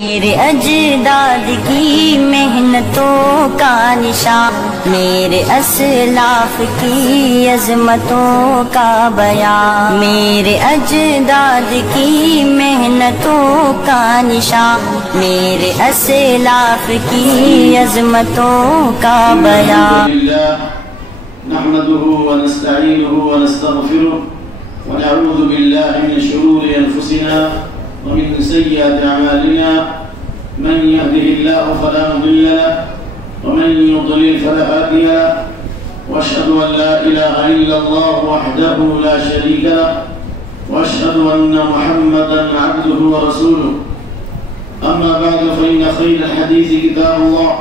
میرے اجداد کی محنتوں کا نشان، میرے اسلاف کی عظمتوں کا بیان، میرے اجداد کی محنتوں کا نشان، میرے اسلاف کی عظمتوں کا بیان۔ نحمده ونستعينه ونستغفره ونعوذ بالله من شرور أنفسنا ومن سيئات أعمالنا، من يهده الله فلا مضل له ومن يضلل فلا هادي له، وأشهد أن لا إله إلا الله وحده لا شريك له، وأشهد أن محمدا عبده ورسوله. أما بعد فإن خير الحديث كتاب الله،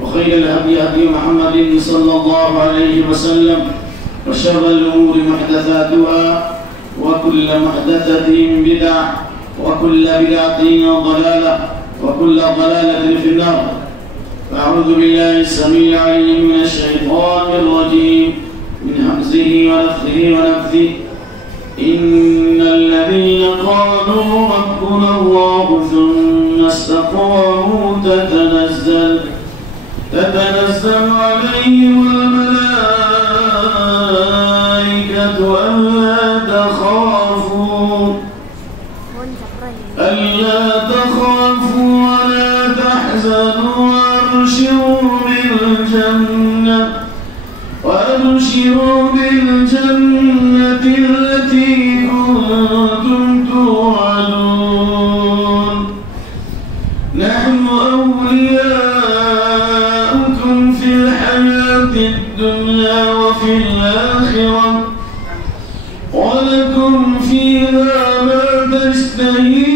وخير الهدي هدي محمد صلى الله عليه وسلم، وشر الأمور محدثاتها، وكل محدثة بدعة، وكل بدعة ضلالة، وكل ضلالة في النار. أعوذ بالله السميع العليم من الشيطان الرجيم من همزه ونفخه ونفثه. إن الذين قالوا ربنا الله ثم استقاموا تتنزل عليهم الملائكة ألا تخافوا ولا تحزنوا وأبشروا بالجنة التي كنتم توعدون. نحن أولياؤكم في الحياة الدنيا وفي الآخرة، ولكم فيها ما تشتهي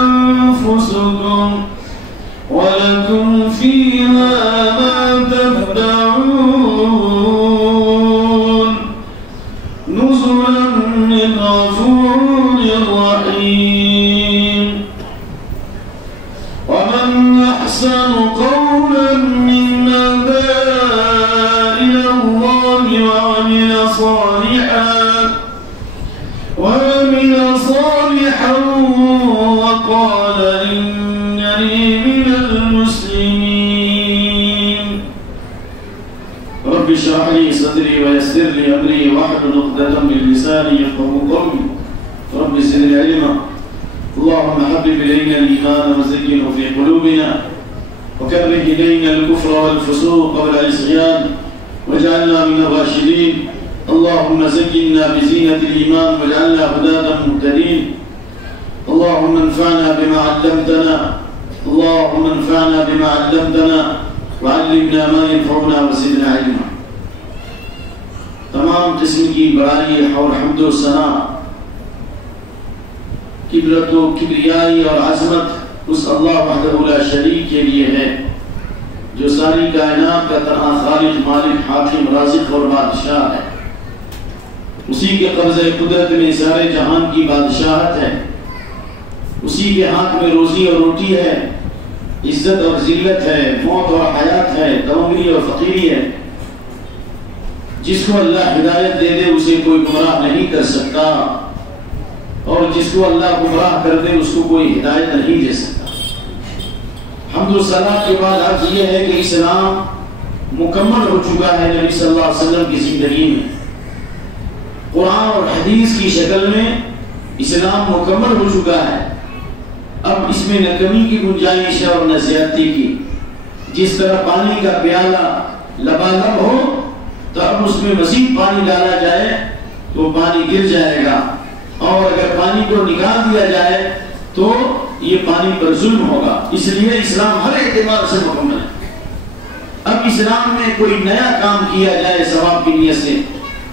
أنفسكم، ولكم فيها ما تدعون، نزلا من غفور رحيم. ومن أحسن قولا ممن دعا إلى الله وعمل صالحا وقال إنني من المسلمين. رب اشرح لي صدري ويسر لي أمري واحلل عقدة من لساني يفقهوا قولي. رب زدني علما. اللهم حبب إلينا الإيمان وزينه في قلوبنا، وكره إلينا الكفر والفسوق والعصيان، واجعلنا من الراشدين. اللهم زينا بزينة الإيمان واجعلنا هداة مهتدين. اللهم انفعنا بما علمتنا، اللهم انفعنا بما علمتنا وعلمنا ما ينفعنا وزدنا علما. تمام قسم کی بڑائی اور حمد و ثنا، کبرت و کبریائی اور عظمت اس اللہ وحدہ لا شریک کے لیے ہے، جو ساری کائنات کا تنہا خالق، مالک، حاکم، رازق اور بادشاہ ہے۔ اسی کے قبضہ قدرت میں سارے جہان کی بادشاہت ہے، اسی کے ہاتھ میں روزی اور روٹی ہے، عزت اور ذلت ہے، موت اور حیات ہے، تنگری اور فقیری ہے۔ جس کو اللہ ہدایت دے دے اسے کوئی گمراہ نہیں کر سکتا، اور جس کو اللہ گمراہ کر دے اس کو کوئی ہدایت نہیں دے سکتا۔ حمد و ثنا کے بعد عرض یہ ہے کہ اسلام مکمل ہو چکا ہے نبی صلی اللہ علیہ وسلم کی زندگی میں۔ قرآن اور حدیث کی شکل میں اسلام مکمل ہو چکا ہے۔ اب اس میں نہ کمی کی گنجائش ہے اور نہ زیادتی کی۔ جس طرح پانی کا پیالہ لبالب ہو تو اب اس میں مزید پانی ڈالا جائے تو پانی گر جائے گا، اور اگر پانی کو نکال دیا جائے تو یہ پانی پر ظلم ہوگا۔ اس لیے اسلام ہر اعتبار سے مکمل ہے۔ اب اسلام میں کوئی نیا کام کیا جائے ثواب کی نیت سے،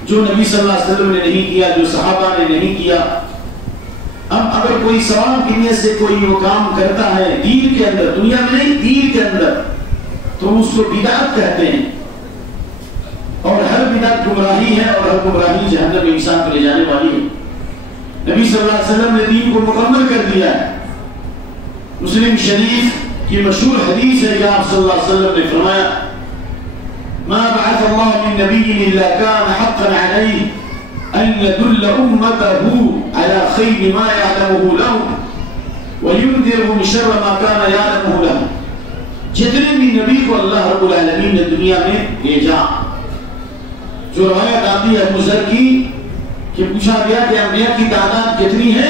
جو نبی صلی اللہ علیہ وسلم نے نہیں کیا، جو صحابہ نے نہیں کیا۔ اب اگر کوئی ثواب کی نیت سے کوئی وہ کام کرتا ہے دین کے اندر، دنیا میں نہیں دین کے اندر، تو اس کو بدعت کہتے ہیں، اور ہر بدعت گمراہی ہے، اور ہر گمراہی جہنم میں انسان کو لے جانے والی ہے۔ نبی صلی اللہ علیہ وسلم نے دین کو مکمل کر دیا ہے۔ مسلم شریف کی مشہور حدیث ہے کہ آپ صلی اللہ علیہ وسلم نے فرمایا ما بعث الله من نبي إلا كان حقا عليه أن يدل أمته على خير ما يعلمه له وَيُنذِرُهُمْ شَرَّ مَا كَانَ يَعْلَمُهُ لَهُ. جتنے بھی نبی کو اللہ رب العالمین نے دنیا میں بھیجا، جو روایت آتی ہے ابو ذر کی کہ پوچھا گیا کہ انبیاء کی تعداد کتنی ہے،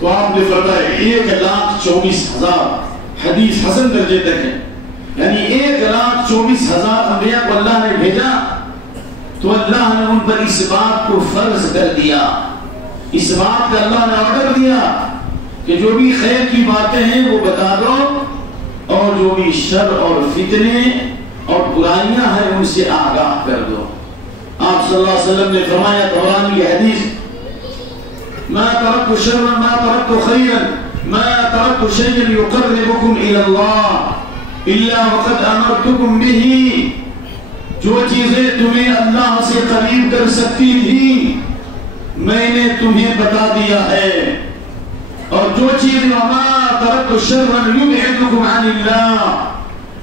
تو آپ نے فرمایا 1,24,000. حدیث حسن درجے تک ہے، یعنی 1,24,000 انبیاء کو اللہ نے بھیجا. تو اللہ نے ان پر اس بات کو فرض کر دیا، اس بات کا اللہ نے آرڈر دیا کہ جو بھی خیر کی باتیں ہیں وہ بتا دو، اور جو بھی شر اور فتنے اور برائیاں ہیں ان سے آگاہ کر دو. آپ صلی اللہ علیہ وسلم نے فرمایا، طبرانی کی حدیث، ما ترکت شرا ما ترکت خیرا ما ترکت شیئا یقربکم الی اللہ الا وقد امرتکم به. جو چیزیں تمہیں اللہ سے قریب کر سکتی تھی میں نے تمہیں بتا دیا ہے، اور جو چیز وما ترکت شرا یبعدکم عن اللہ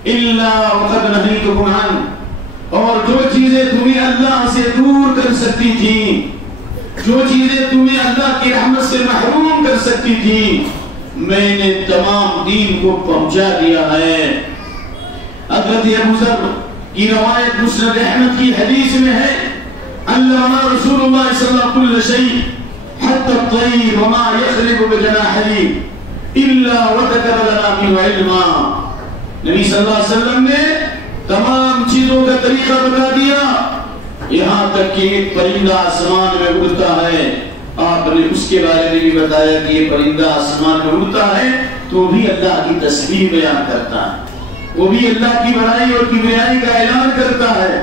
الا وقد نہیتکم عنہ، اور جو چیزیں تمہیں اللہ سے دور کر سکتی تھی، جو چیزیں تمہیں اللہ کی رحمت سے محروم کر سکتی تھی، میں نے تمام دین کو پہنچا دیا ہے. حضرت ابو ذر کی روایت مسند احمد کی حدیث میں ہے، علمنا رسول اللہ صلی اللہ علیہ وسلم كل شيء حتى الطير وما يخلق بجناحيه الا وذكر لنا منه علما. نبی صلی اللہ علیہ وسلم نے تمام چیزوں کا طریقہ بتا دیا، یہاں تک کہ ایک پرندہ آسمان میں اڑتا ہے، آپ نے اس کے بارے میں بھی بتایا کہ یہ پرندہ آسمان میں اڑتا ہے تو بھی اللہ کی تسبیح بیان کرتا ہے، وہ بھی اللہ کی بڑائی اور کبریائی کا اعلان کرتا ہے.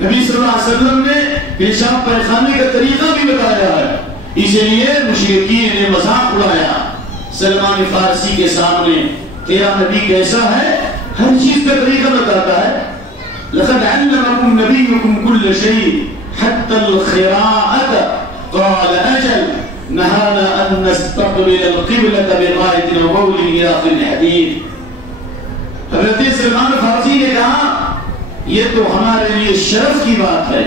نبی صلی اللہ علیہ وسلم نے پیشاب پیخانے کا طریقہ بھی بتایا ہے. اسی لیے مشرکین نے مذاق اڑایا سلمان فارسی کے سامنے، تیرا نبی کیسا ہے، ہر چیز کا طریقہ بتاتا ہے. لقد علمكم نبيكم كل شيء حتى الخراءة قال أجل نهانا أن نستقبل القبلة بغاية وبول إلى آخر الحديث. حضرت سلمان فارسی نے کہا یہ تو ہمارے لیے شرف کی بات ہے،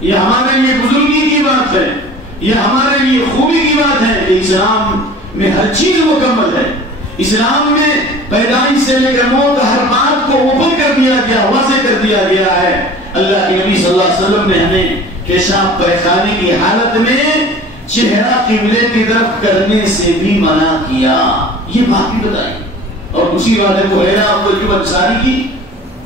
یہ ہمارے لیے بزرگی کی بات ہے، یہ ہمارے لیے خوبی کی بات ہے کہ اسلام میں ہر چیز مکمل ہے. اسلام میں پیدائش سے لے کر موت ہر بات کو اوپن کر دیا گیا، واضح کر دیا گیا ہے. اللہ کے نبی صلی اللہ علیہ وسلم نے ہمیں پیشاب پیخانے کی حالت میں چہرہ قبلے کی طرف کرنے سے بھی منع کیا، یہ بات بھی بتائی. اور دوسری بات ہے بحیرہ ابو ایوب انصاری کی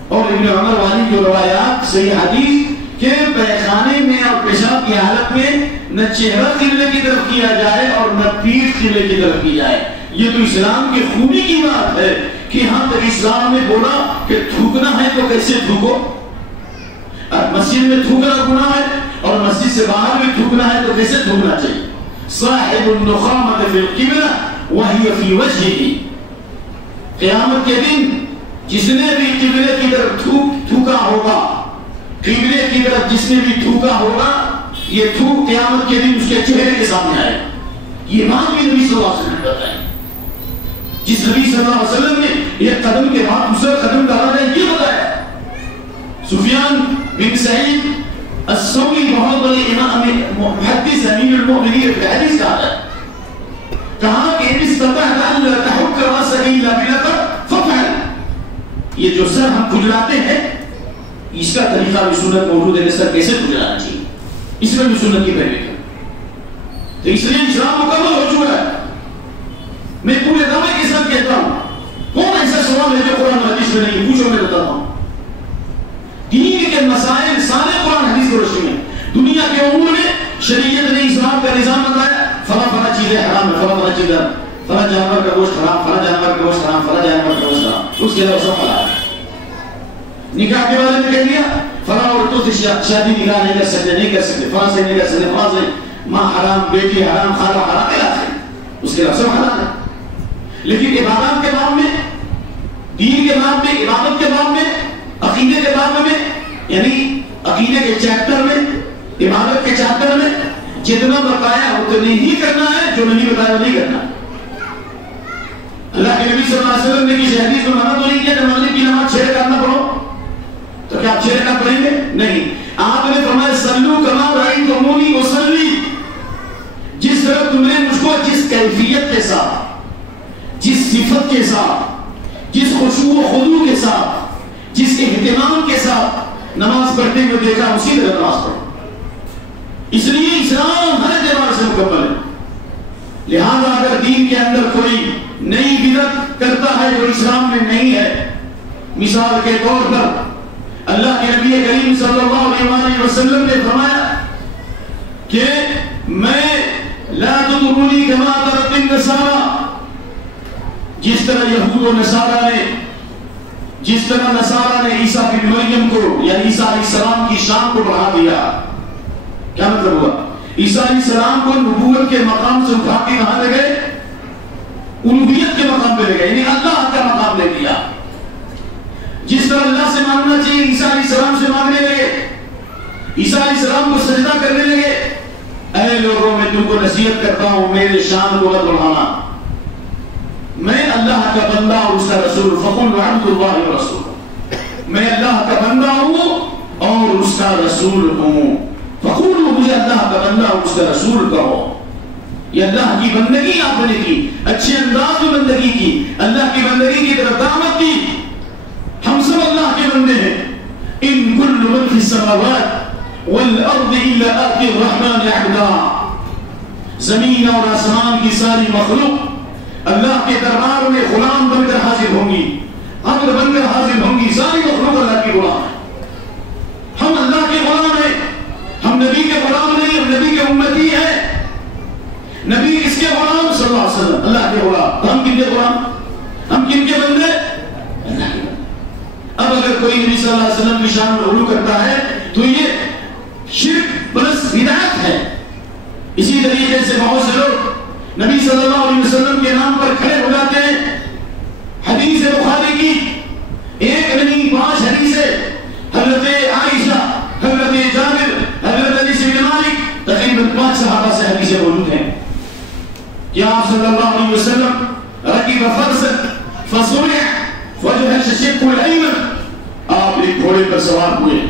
اور ابن عمر والی جو روایات صحیح حدیث کہ پیخانے میں اور پیشاب کی حالت میں نہ چہرہ قبلے کی طرف کیا جائے اور نہ پیٹھ قبلے کی طرف کی جائے. یہ تو اسلام کی خوبی کی بات ہے کہ ہاں تک اسلام نے بولا کہ تھوکنا ہے تو کیسے تھوکو. مسجد میں تھوکنا گناہ ہے اور مسجد سے باہر بھی تھوکنا ہے تو کیسے تھوکنا چاہیے. صاحب النخامۃ فی القبلہ وہی فی وجہہ. قیامت کے دن جس نے بھی قبلے کی طرف تھوکا ہوگا، قبلے کی طرف جس نے بھی تھوکا ہوگا، یہ تھوک قیامت کے دن اس کے چہرے کے سامنے آئے. یہ بات بھی نبی صلی اللہ علیہ وسلم نے بتائی. جس نبی صلی اللہ علیہ وسلم نے ایک قدم کے بعد دوسرا قدم ڈالا ہے، یہ بتایا. سفیان بن سعید الثوری بہت بڑے امام محدث امیر المؤمنین کی حدیث کہا ہے، کہا کہ ان استطعت ان لا تحك راسك الا بلقب فافعل. یہ جو سر ہم کھجلاتے ہیں اس کا طریقہ بھی سنت موجود ہے، سر کیسے کھجلانا چاہیے، اس میں بھی سنت کی پیروی کریں. تو اس لیے اسلام مکمل ہو چکا ہے. میں پورے دعوے کے ساتھ کہتا ہوں، کون ایسا سوال ہے جو قرآن حدیث میں نہیں، پوچھو میں بتاتا ہوں. دین کے مسائل سارے قرآن حدیث کو روشنی ہیں. دنیا کے امور میں شریعت نے اسلام کا نظام بتایا، فلاں فلاں چیزیں حرام ہے، فلاں فلاں چیزیں فلاں جانور کا گوشت حرام، فلاں جانور کا گوشت حرام، فلاں جانور کا گوشت حرام، اس کے علاوہ سب حلال ہے. نکاح کے بارے میں کہہ دیا فلاں عورتوں سے شادی نکاح نہیں کر سکتے، نہیں کر سکتے، فلاں سے نہیں کر سکتے، فلاں سے ماں حرام، بیٹی حرام، خالہ حرام، علاج ہے، اس کے علاوہ سب حلال ہے. لیکن عبادات کے باب میں، دین کے باب میں، عبادت کے باب میں، عقیدے کے باب میں، یعنی عقیدے کے چیپٹر میں، عبادت کے چیپٹر میں جتنا بتایا اتنا ہی کرنا ہے، جو نہیں بتایا وہ نہیں کرنا. اللہ کے نبی صلی اللہ علیہ وسلم نے کسی حدیث میں منع تو نہیں کیا کہ مغرب کی نماز 6 رکعت نہ پڑھو، تو کیا آپ 6 رکعت پڑھیں گے؟ نہیں. آپ نے فرمایا صلو کما رأیتمونی اصلی، جس طرح تم نے مجھ کو جس کیفیت کے ساتھ صفت کے ساتھ، جس خشوع و خضوع کے ساتھ، جس اہتمام کے ساتھ نماز پڑھتے ہوئے دیکھا، اسی طرح نماز پڑھو۔ اس لیے اسلام ہر اعتبار سے مکمل ہے۔ لہذا اگر دین کے اندر کوئی نئی بدعت کرتا ہے جو اسلام میں نہیں ہے، مثال کے طور پر اللہ کے نبی کریم صلی اللہ علیہ وسلم نے فرمایا کہ میں لا تطرونی کما طرت النصارى، جس طرح یہود و نصارہ نے، جس طرح نصارہ نے عیسیٰ بن مریم کو یا عیسیٰ علیہ السلام کی شان کو بڑھا دیا۔ کیا مطلب ہوا؟ عیسیٰ علیہ السلام کو نبوت کے مقام سے اٹھا کے کہاں لے گئے؟ الوہیت کے مقام پہ لے گئے، یعنی اللہ کا مقام لے دیا۔ جس طرح اللہ سے مانگنا چاہیے عیسیٰ علیہ السلام سے مانگنے لگے، عیسیٰ علیہ السلام کو سجدہ کرنے لگے۔ اے لوگوں، میں تم کو نصیحت کرتا ہوں میرے شان کو مت بڑھانا، میں اللہ کا بندہ اور اس کا رسول، فقل عبد اللہ ورسول، میں اللہ کا بندہ ہوں اور اس کا رسول ہوں۔ فقول، مجھے اللہ کا بندہ اور اس کا رسول کہو۔ یہ اللہ کی بندگی آپ نے کی، اچھے انداز میں بندگی کی، اللہ کی بندگی کی طرف دعوت دی۔ ہم سب اللہ کے بندے ہیں۔ ان کل من فی السماوات والارض الا آتی الرحمن عبدا، زمین اور آسمان کی ساری مخلوق اللہ کے دربار میں غلام بن کر حاضر ہوں گی، عبد بن کر حاضر ہوں گی۔ ساری مخلوق اللہ کی غلام ہے، ہم اللہ کے غلام ہیں، ہم نبی کے غلام نہیں، ہم نبی کے امتی ہیں۔ نبی کس کے غلام؟ صلی اللہ علیہ وسلم، اللہ کے غلام۔ تو ہم کن کے غلام؟ ہم کن کے بندے؟ اللہ کے بندے۔ اب اگر کوئی نبی صلی اللہ علیہ وسلم کی شان میں علو کرتا ہے تو یہ شرک پلس بدعت ہے۔ اسی طریقے سے بہت سے لوگ نبی صلی اللہ علیہ وسلم کے نام پر کھڑے ہو جاتے ہیں۔ حدیث بخاری کی ایک نہیں 5 حدیثیں، حضرت عائشہ، حضرت جابر، حضرت انس بن مالک، تقریباً 5 صحابہ سے حدیثیں موجود ہیں کہ آپ صلی اللہ علیہ وسلم رکب فرسا فصرع وجهش الشق الأيمن، آپ ایک گھوڑے پر سوار ہوئے،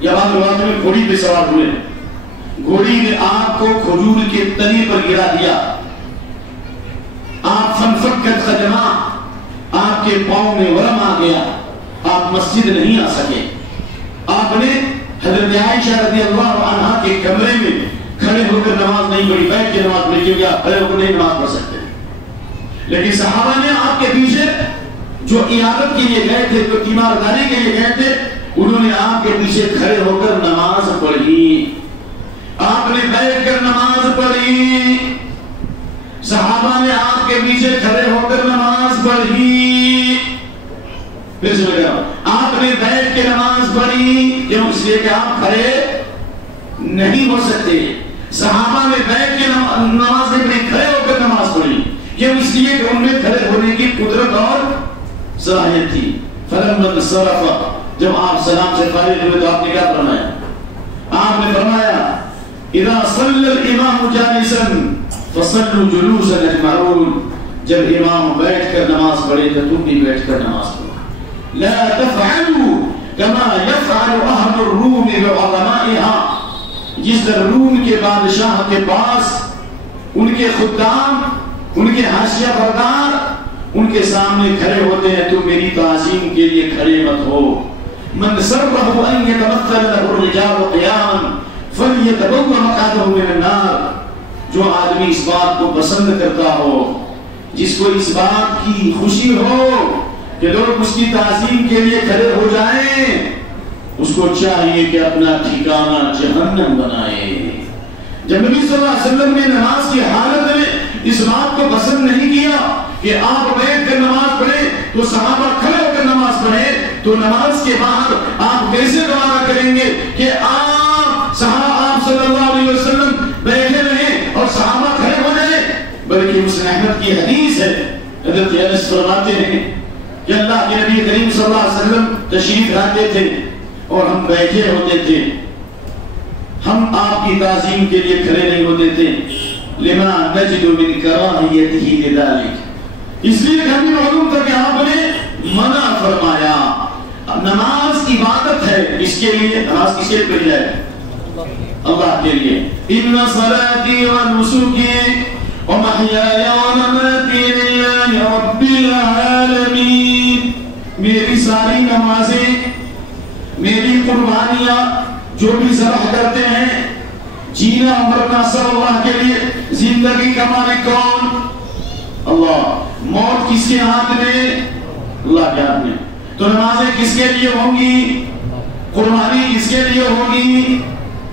یا بعض روایتوں میں گھوڑی پہ سوار ہوئے، گھوڑی نے آپ کو کھجور کے تنے پر گرا دیا، آپ فنفکت خجما، آپ کے پاؤں میں ورم آ گیا، آپ مسجد نہیں آ سکے۔ آپ نے حضرت عائشہ رضی اللہ عنہا کے کمرے میں کھڑے ہو کر نماز نہیں پڑھی، بیٹھ کے نماز پڑھی، کیونکہ آپ کھڑے ہو کر نہیں نماز پڑھ سکتے۔ لیکن صحابہ نے آپ کے پیچھے جو عیادت کے لیے گئے تھے، جو تیمارداری کے لیے گئے تھے، انہوں نے آپ کے پیچھے کھڑے ہو کر نماز پڑھی، آپ نے بیٹھ کر نماز پڑھی، صحابہ نے آپ کے پیچھے کھڑے ہو کر نماز پڑھی۔ پھر سے میں کہہ رہا ہوں، آپ نے بیٹھ کے نماز پڑھی، کیوں؟ اس لیے کہ آپ کھڑے نہیں ہو سکتے۔ صحابہ نے بیٹھ کے نماز نہیں پڑھی، کھڑے ہو کر نماز پڑھی، کیوں؟ اس لیے کہ ان میں کھڑے ہونے کی قدرت اور صلاحیت تھی۔ فلما انصرف، جب آپ سلام سے فارغ ہوئے تو آپ نے کیا فرمایا؟ آپ نے فرمایا اذا صلى الامام جالسا فصلوا جلوسا اجمعون، جب امام بیٹھ کر نماز پڑھے تو تم بھی بیٹھ کر نماز پڑھو۔ لا تفعلوا كما يفعل اهل الروم بعظمائها، جس طرح روم کے بادشاہ کے پاس ان کے خدام، ان کے حاشیہ بردار ان کے سامنے کھڑے ہوتے ہیں، تم میری تعظیم کے لیے کھڑے مت ہو۔ من سرہ ان یتمثل له الرجال قیاما فلیتبوأ مقعده من النار، جو آدمی اس بات کو پسند کرتا ہو، جس کو اس بات کی خوشی ہو کہ لوگ اس کی تعظیم کے لیے کھڑے ہو جائیں، اس کو چاہیے کہ اپنا ٹھکانہ جہنم بنائے۔ جب نبی صلی اللہ علیہ وسلم نے نماز کی حالت میں اس بات کو پسند نہیں کیا کہ آپ بیٹھ کر نماز پڑھیں تو صحابہ کھڑے ہو کر نماز پڑھیں، تو نماز کے بعد آپ کیسے گوارا کریں گے کہ آپ صلی اللہ علیہ وسلم بیٹھے رہیں اور صحابہ کھڑے ہو جائیں؟ بلکہ مسلم احمد کی حدیث ہے، حضرت انس فرماتے ہیں کہ اللہ کے نبی کریم صلی اللہ علیہ وسلم تشریف لاتے تھے اور ہم بیٹھے ہوتے تھے، ہم آپ کی تعظیم کے لیے کھڑے نہیں ہوتے تھے، لما نجد من کراہیتہ لذلک، اس لیے کہ ہمیں معلوم تھا کہ آپ نے منع فرمایا۔ نماز عبادت ہے، اس کے لیے نماز کس کے لیے پڑھی جائے؟ اللہ کے لیے۔ ان صلاتی و نسکی و محیای و مماتی للہ نمازیں، میری قربانیاں، جو بھی ذبح کرتے ہیں، جینا مرنا سب اللہ کے لیے، زندگی کا مالک کون؟ اللہ۔ موت کس کے ہاتھ میں؟ اللہ کے ہاتھ میں۔ تو نمازیں کس کے لیے ہوں گی؟ قربانی کس کے لیے ہوگی؟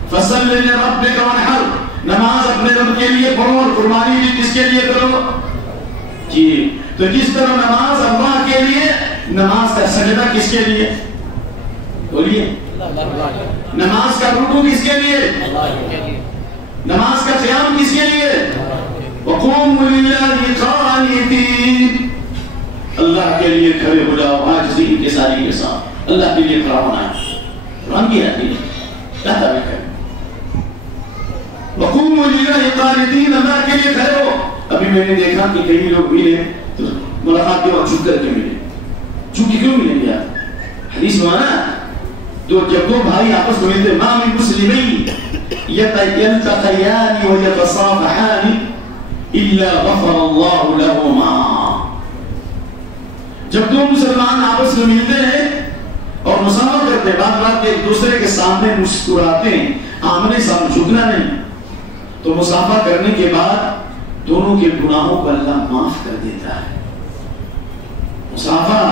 فصل لربک وانحر، نماز اپنے رب کے لیے پڑھو اور قربانی بھی کس کے لیے کرو؟ جی، تو کس طرح نماز اللہ کے لیے، نماز کا سجدہ کس کے لیے؟ بولیے، نماز کا رکوع کس کے لیے؟ نماز کا قیام کس کے لیے؟ وقوموا للہ قانتین، اللہ کے لیے کھڑے ہو جاؤ عاجزی انکساری کے ساتھ، اللہ کے لیے کھڑا ہونا ہے۔ قرآن کی آیت ہے، کیا تعبیر ہے؟ وقوموا للہ قانتین، اللہ کے لیے کھڑے ہو۔ ابھی میں نے دیکھا کہ کئی لوگ ملے تو ملاقات کے وقت جھک کر کے ملے، جھک کے کیوں ملیں گے؟ حدیث میں آنا جب دو بھائی آپس میں ملتے، ما من مسلمین یلتقیان ویتصافحان الا غفر اللہ لہما، جب دو مسلمان آپس میں ملتے ہیں اور مصافحہ کرتے ہیں، بات بات ایک دوسرے کے سامنے مسکراتے ہیں، آمنے سامنے جھکنا نہیں، تو مصافحہ کرنے کے بعد دونوں کے گناہوں کو اللہ معاف کر دیتا ہے۔ مصافحہ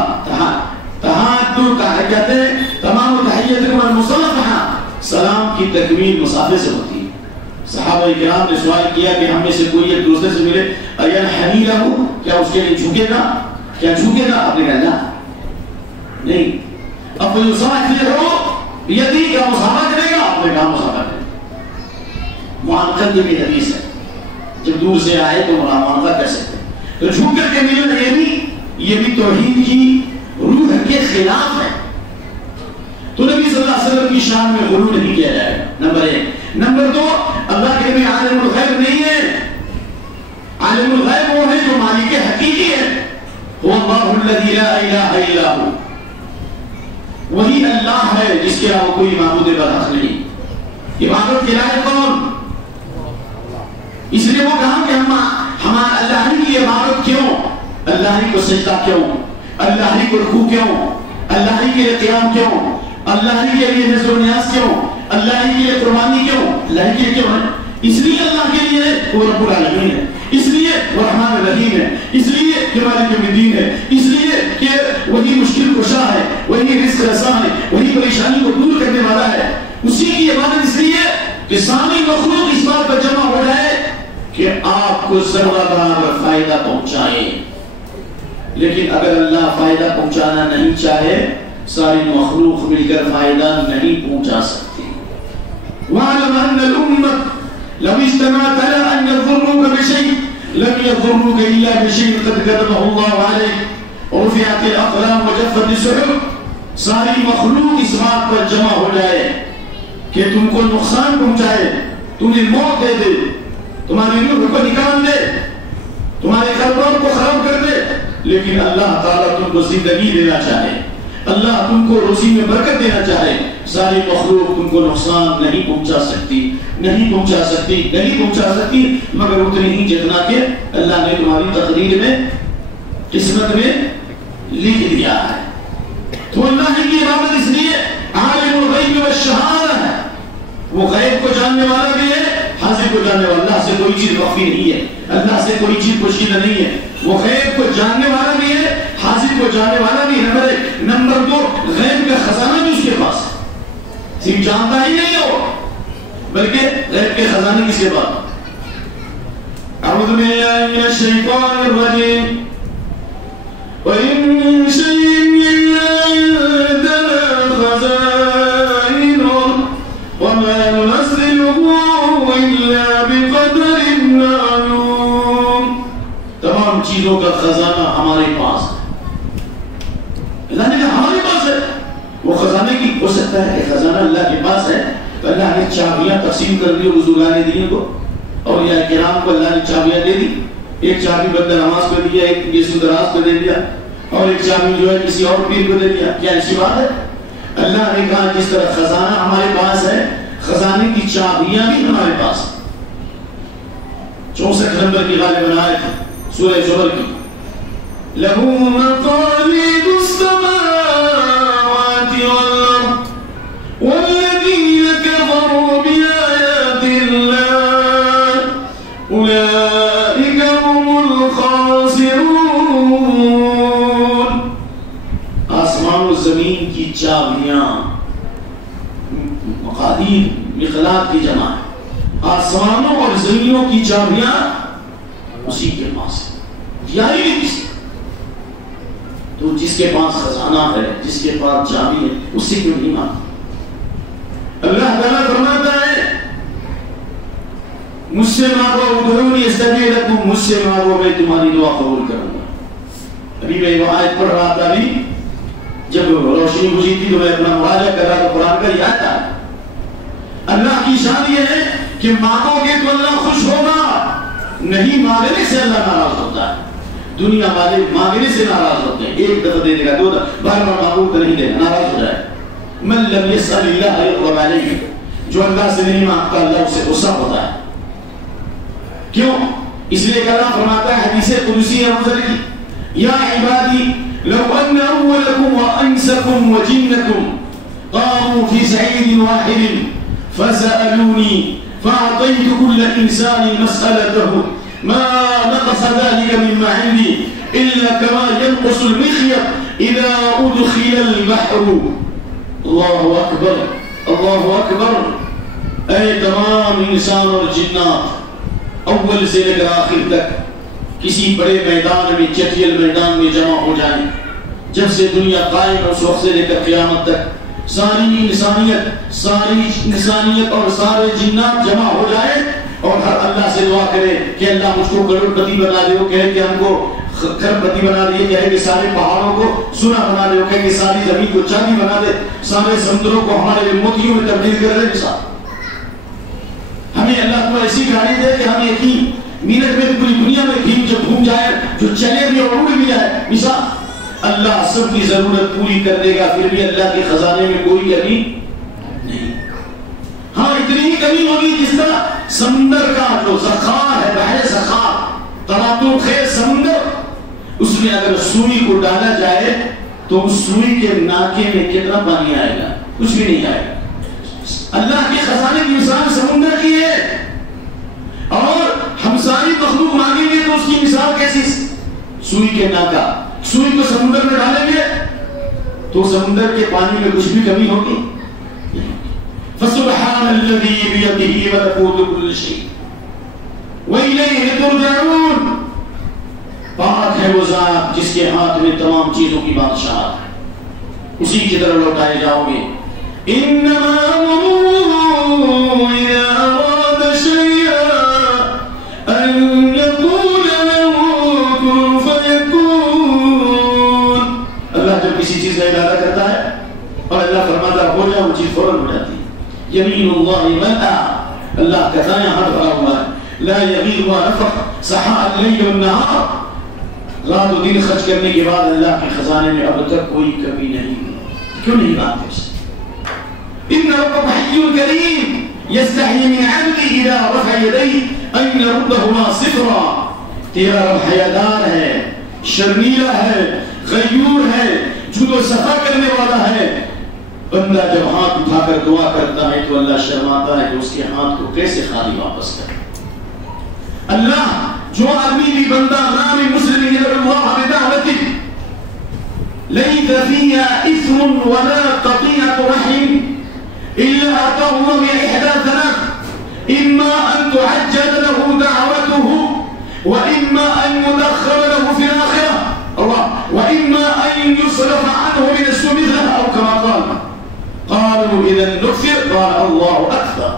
تحادو کہتے ہیں تمام تحیتکم المصافحہ، سلام کی تکمیل مصافحے سے ہوتی ہے۔ صحابہ کرام نے سوال کیا کہ ہم میں سے کوئی ایک دوسرے سے ملے اینحنی لہ، کیا اس کے لیے جھکے گا؟ کیا جھکے گا؟ آپ نے کہا لا، نہیں۔ اب یصافحہ بیدی، کیا مصافحہ کرے گا؟ آپ نے کہا مصافحہ کرے گا۔ معانقت یہ بھی حدیث ہے، جب دور سے آئے تو معانقت کر سکتے ہیں۔ تو جھک کر کے ملنا یہ بھی توحید کی روح کے خلاف ہے۔ تو نبی صلی اللہ علیہ وسلم کی شان میں غلو نہیں کیا جائے گا، نمبر ایک۔ نمبر دو، اللہ کے نبی عالم الغیب نہیں ہے، عالم الغیب وہ ہے جو مالک حقیقی ہے، وہ اللہ الذی لا الہ الا ہو، وہی اللہ ہے جس کے علاوہ کوئی معبود برحق نہیں۔ عبادت کے لائق کون؟ اس لیے وہ کہا کہ ہمارا اللہ ہی کی عبادت کیوں، اللہ ہی کو سجدہ کیوں، اللہ ہی کو رکوع کیوں، اللہ ہی کے لیے قیام کیوں، اللہ ہی کے لیے نذر و نیاز کیوں، اللہ ہی کے لیے قربانی کیوں، اللہ ہی کے لیے کیوں ہے؟ اس لیے اللہ کے لیے وہ رب العالمین ہے، اس لیے وہ رحمان الرحیم ہے، اس لیے کہ مالک یوم الدین ہے، اس لیے کہ وہی مشکل کشا ہے، وہی رزق رساں ہے، وہی پریشانی کو دور کرنے والا ہے۔ اسی کی عبادت اس لیے کہ ساری مخلوق اس بات پر جمع ہو جائے کہ آپ کو ذرہ برابر فائدہ پہنچائے، لیکن اگر اللہ فائدہ پہنچانا نہیں چاہے ساری مخلوق مل کر فائدہ نہیں پہنچا سکتی۔ وَعَلَمَ أَنَّ الْأُمَّةَ لَوْ اجْتَمَعَتْ عَلَىٰ أَن يَضُرُّوكَ بِشَيْءٍ لَمْ يَضُرُّوكَ إِلَّا بِشَيْءٍ قَدْ كَتَبَهُ اللَّهُ عَلَيْكَ وَرُفِعَتِ الْأَقْلَامُ وَجَفَّتِ الصُّحُفُ، ساری مخلوق اس بات پر جمع ہو جائے کہ تم کو نقصان پہنچائے، تمہیں موت دے دے، تمہاری روح کو نکال دے، تمہارے کاروبار کو خراب کر دے، لیکن اللہ تعالیٰ تم کو زندگی دینا چاہے، اللہ تم کو روزی میں برکت دینا چاہے، ساری مخلوق تم کو نقصان نہیں پہنچا سکتی، نہیں پہنچا سکتی، نہیں پہنچا سکتی، مگر اتنی ہی جتنا کہ اللہ نے تمہاری تقدیر میں، قسمت میں لکھ دیا ہے۔ تو اللہ کی عبادت اس لیے عالم الغیب والشہادہ ہے، وہ غیب کو جاننے والا بھی ہے، حاضر کو جاننے والا۔ اللہ سے کوئی چیز مخفی نہیں ہے، اللہ سے کوئی چیز پوشیدہ نہیں ہے، وہ غیب کو جاننے والا بھی ہے، حاضر کو جاننے والا بھی ہے۔ نمبر ایک۔ نمبر دو، غیب کا خزانہ بھی اس کے پاس ہے، صرف جانتا ہی نہیں ہو بلکہ غیب کے خزانے کس کے پاس؟ اعوذ باللہ من الشیطان الرجیم، وَإِن مِّن شَيْءٍ إِلَّا عِندَنَا خَزَائِنُهُ وَمَا نُنَزِّلُهُ إِلَّا بِقَدَرٍ مَّعْلُومٍ، تمام چیزوں کا خزانہ ہمارے پاس ہے۔ اللہ نے کہا ہمارے پاس ہے، وہ خزانے کی ہو سکتا ہے کہ خزانہ اللہ کے پاس ہے تو اللہ نے چابیاں تقسیم کر دی بزرگان دین کو، اور یا کرام کو اللہ نے چابیاں دے دی، ایک چابی بندہ نماز کو دیا، ایک یسوع دراز کو دے دیا، اور ایک چابی جو ہے کسی اور پیر کو دے دیا۔ کیا ایسی بات ہے؟ اللہ نے کہا جس طرح خزانہ ہمارے پاس ہے، خزانے کی چابیاں بھی ہمارے پاس۔ 64 نمبر کی غالباً آیت ہے سورہ زمر کی، لَهُ مَقَالِيدُ السَّمَاوَاتِ چابیاں، مقادیر مقلاط کی جمع ہے، آسمانوں اور زمینوں کی چابیاں اسی کے پاس ہے، دیا ہی نہیں کسی۔ تو جس کے پاس خزانہ ہے، جس کے پاس چابی ہے، اس سے کیوں نہیں مانگتا؟ اللہ تعالیٰ فرماتا ہے مجھ سے مانگو ادعونی استجب لکم، مجھ سے مانگو میں تمہاری دعا قبول کروں گا۔ ابھی میں وہ آیت پڑھ رہا تھا، ابھی جب روشنی بجھی تھی تو میں اپنا مراجعہ کر رہا تھا، قرآن کا یاد تھا۔ اللہ کی شان یہ ہے کہ مانگو گے تو اللہ خوش ہوگا، نہیں مانگنے سے اللہ ناراض ہوتا ہے۔ دنیا والے مانگنے سے ناراض ہوتے ہیں، ایک دفعہ دے دے گا، دو دفعہ، بار بار مانگو تو نہیں دے گا، ناراض ہو جائے۔ من لم يسأل اللہ یغضب علیہ، جو اللہ سے نہیں مانگتا اللہ اسے غصہ ہوتا ہے۔ کیوں؟ اس لیے کہ اللہ فرماتا ہے حدیث قدسی ہے یا عبادی لو ان اولکم وانسکم وجنکم قاموا فی صعید واحد فسألونی فأعطیت کل انسان مسألته ما نقص ذلك مما عندي الا كما ينقص المخيط اذا ادخل البحر۔ اللہ اکبر، اللہ اکبر۔ اے تمام انسان اور جنات، اول سے لے کر آخر تک کسی بڑے میدان میں، چٹیل میدان میں جمع ہو جائیں، جب سے دنیا قائم ہے اس وقت سے لے کر قیامت تک ساری انسانیت اور سارے جنات جمع ہو جائے اور ہر اللہ سے دعا کرے کہ اللہ مجھ کو کروڑ پتی بنا دے، وہ کہے کہ ہم کو کروڑ پتی بنا دے، کہے کہ سارے پہاڑوں کو سونا بنا دے، وہ کہے کہ ساری زمین کو چاندی بنا دے، سارے سمندروں کو ہمارے موتیوں میں تبدیل کر دے۔ مثال ہمیں اللہ کو ایسی گاڑی دے کہ ہم ایک ہی منٹ میں پوری دنیا میں کہیں جو گھوم جائے، جو چلے بھی اور اڑ بھی جائے۔ مثال اللہ سب کی ضرورت پوری کر دے گا، پھر بھی اللہ کے خزانے میں کوئی کمی نہیں۔ ہاں اتنی ہی کمی ہوگی جس طرح سمندر کا جو ذخائر ہے، بحر ذخائر، تلاطم خیز سمندر، اس میں اگر سوئی کو ڈالا جائے تو اس سوئی کے ناکے میں کتنا پانی آئے گا؟ کچھ بھی نہیں آئے گا۔ اللہ کے خزانے کی مثال سمندر کی ہے، اور ہم ساری مخلوق مانگیں گے تو اس کی مثال کیسی؟ سوئی کے ناکا، سوئی کو سمندر میں ڈالیں گے تو سمندر کے پانی میں کچھ بھی کمی ہوگی؟ فسبحان الذی بیدہ ملکوت کل شیء وإلیہ ترجعون، پاک ہے وہ ذات جس کے ہاتھ میں تمام چیزوں کی بادشاہت ہے، اسی کی طرف لوٹائے جاؤ گے۔ انما امرؤ اذا اراد شيئا ان يقول له كن فيكون۔ اللہ جب کسی چیز کا ارادہ کرتا ہے اور اللہ فرماتا ہو جائے، وہ چیز فوراً ہو جاتی ہے۔ یمین اللہ ملأ، اللہ کا دایاں ہاتھ بھرا ہوا ہے، لا یغیض ما نفق سحاء اللیل والنہار، رات و دن خرچ کرنے کے بعد اللہ کے خزانے میں اب تک کوئی کمی نہیں۔ کیوں نہیں مانتے اسے؟ ان ربک حی کریم یستحی من عبدہ اذا رفع یدیہ ان یردہما صفرا، تیرا رب حیادار ہے، شرمیلا ہے، غیور ہے، جود و صفا کرنے والا ہے۔ بندہ جب ہاتھ اٹھا کر دعا کرتا ہے تو اللہ شرماتا ہے کہ اس کے ہاتھ کو کیسے خالی واپس کرے۔ اللہ جو آدمی بھی بندہ نام مسلم یدعو اللہ بدعوته لیس فیها اثم ولا قطیعة رحم الا اعطاه الله بإحدى ثلاث، اما ان تعجل له دعوته واما ان يدخر له في الآخرة الله واما ان يصرف عنه من السوء مثلها او كما قال قالوا اذا نكفر قال الله اكبر۔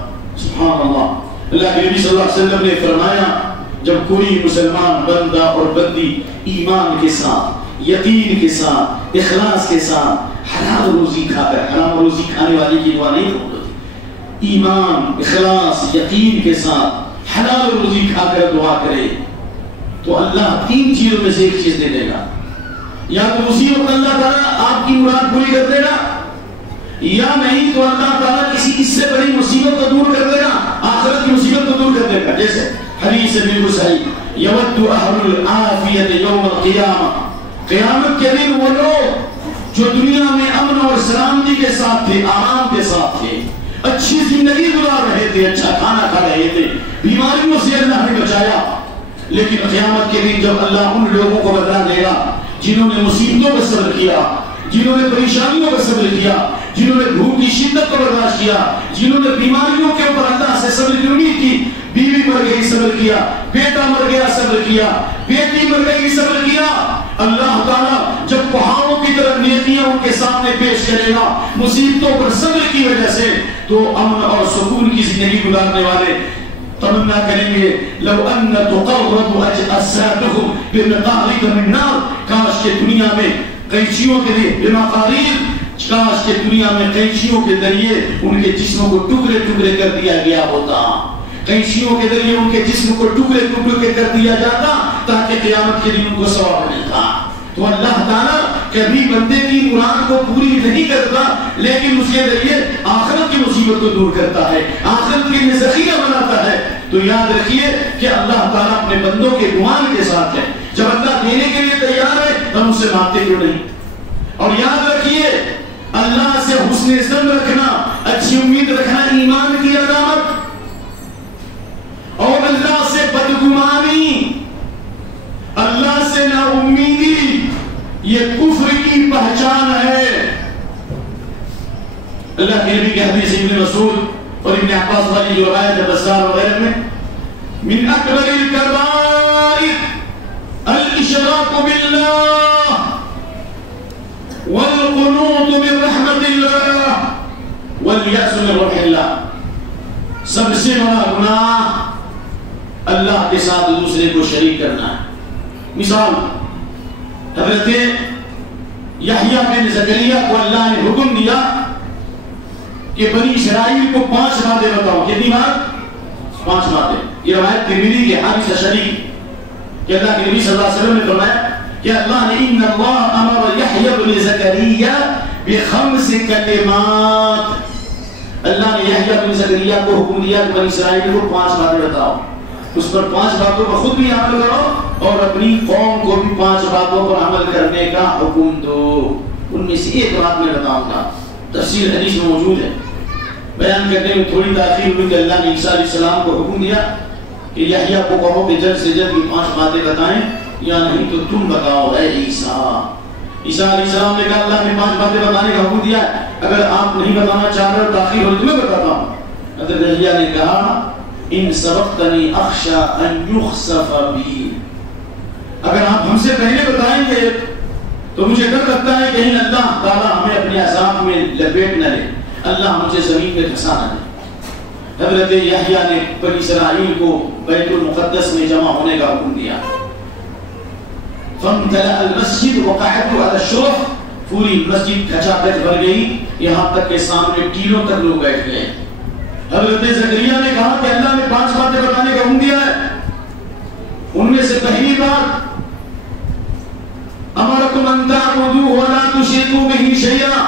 سبحان اللہ، اللہ کے نبی صلی اللہ علیہ وسلم نے فرمایا جب کوئی مسلمان بندہ اور بندی ایمان کے ساتھ، یقین کے ساتھ، اخلاص کے ساتھ حلال روزی کھا کر، حرام روزی کھانے والی کی دعا نہیں قبول ہوتی، ایمان، اخلاص، یقین کے ساتھ حلال روزی کھا کر دعا کرے تو اللہ تین چیزوں میں سے ایک چیز دے دے گا، یا تو مصیبت اللہ تعالیٰ آپ کی مراد پوری کر دے گا، یا نہیں تو اللہ تعالیٰ کسی اس سے بڑی مصیبت کو دور کر دے گا، آخرت کی مصیبت کو دور کر دے گا۔ جیسے حدیث بالکل صحیح، یود اہل العافیت یوم القیامہ، قیامت کے دن وہ لوگ جو دنیا میں امن اور سلامتی کے ساتھ تھے، آرام کے ساتھ تھے، اچھی زندگی گزار رہے تھے، اچھا کھانا کھا رہے تھے، بیماریوں سے اللہ نے بچایا، لیکن قیامت کے دن جب اللہ ان لوگوں کو بدلا دے گا جنہوں نے مصیبتوں پر صبر کیا، جنہوں نے پریشانیوں کا صبر کیا، جنہوں نے بھوک کی شدت کو برداشت کیا، جنہوں نے بیماریوں کے اوپر اللہ سے صبر کی امید کی، بیوی مر گئی صبر کیا، بیٹا مر گیا صبر کیا، بیٹی مر گئی صبر کیا، اللہ تعالیٰ جب پہاڑوں کی طرح نیکیاں ان کے سامنے پیش کرے گا مصیبتوں پر صبر کی وجہ سے، تو امن اور سکون کی زندگی گزارنے والے تمنا کریں گے لو ان تقرب اجسادهم بمقارب من نار، کاش کہ دنیا میں قینچیوں کے لیے بمقارب، کاش کہ دنیا میں قینچیوں کے ذریعے ان کے جسموں کو ٹکڑے ٹکڑے کر دیا گیا ہوتا، قینچیوں کے ذریعے ان کے جسم کو ٹکڑے ٹکڑے کر دیا جاتا تاکہ قیامت کے دن ان کو ثواب ملتا۔ تو اللہ تعالیٰ کبھی بندے کی مراد کو پوری نہیں کرتا، لیکن اس کے ذریعے آخرت کی مصیبت کو دور کرتا ہے، آخرت کے لیے ذخیرہ بناتا ہے۔ تو یاد رکھیے کہ اللہ تعالیٰ اپنے بندوں کے گمان کے ساتھ ہے، جب اللہ دینے کے لیے تیار ہے ہم اسے مانتے کیوں نہیں؟ اور یاد رکھیے اللہ سے حسن ظن رکھنا، اچھی امید رکھنا ایمان کی علامت، اور اللہ سے بدگمانی، اللہ سے نا امیدی یہ کفر کی پہچان ہے۔ اللہ کے نبی کے حدیث ابن مسعود اور ابن عباس والی جو روایت ہے بزار وغیرہ میں، من اکبر الکبائر الاشراک باللہ والقنوط من رحمت اللہ والیأس من روح اللہ، سب سے بڑا گناہ اللہ کے ساتھ دوسرے کو شریک کرنا ہے۔ مثال حضرت یحییٰ بن زکریا کو اللہ نے حکم دیا کہ بنی اسرائیل کو 5 باتیں بتاؤ، کتنی بات؟ 5 باتیں۔ یہ روایت ترمذی کی حدیث ہے شریف کہ اللہ کے نبی صلی اللہ علیہ وسلم نے فرمایا کہ اللہ نے ان اللہ امر یحییٰ بن زکریا ب5 کلمات، اللہ نے یحییٰ بن زکریا کو حکم دیا کہ بنی اسرائیل کو 5 باتیں بتاؤ، اس پر 5 باتوں پر خود بھی عمل کرو اور اپنی قوم کو بھی 5 باتوں پر عمل کرنے کا حکم دو۔ ان میں سے ایک بات میں بتاؤں گا، تفسیر حدیث میں موجود ہے، بیان کرنے میں تھوڑی تاخیر ہوئی کہ اللہ نے عیسیٰ علیہ السلام کو حکم دیا کہ یحییٰ کو کہو کہ جلد سے جلد یہ 5 باتیں بتائیں یا نہیں تو تم بتاؤ اے عیسیٰ۔ عیسیٰ علیہ السلام نے کہا اللہ نے 5 باتیں بتانے کا حکم دیا، اگر آپ نہیں بتانا چاہ رہے تاخیر ہو تو میں بتاتا ہوں۔ حضرت یحییٰ نے کہا ان سبقتنی اخشى ان يخسف بی، اگر آپ ہم سے پہلے بتائیں گے تو مجھے ڈر لگتا ہے کہ اللہ تعالیٰ ہمیں اپنے عذاب میں لپیٹ نہ لے، اللہ مجھے زمین میں دھسا نہ دے۔ حضرت یحییٰ نے بنی اسرائیل کو بیت المقدس میں جمع ہونے کا حکم دیا، فامتلأ المسجد وقعدوا على الشرف، پوری مسجد کھچا کھچ بھر گئی، یہاں تک کہ سامنے ٹیلوں تک لوگ بیٹھ گئے۔ حضرت زکریا نے کہا کہ اللہ نے 5 باتیں بتانے کا حکم دیا ہے، ان میں سے پہلی بات امرکم ان تعبدوا ولا تشرکوا به شیئا،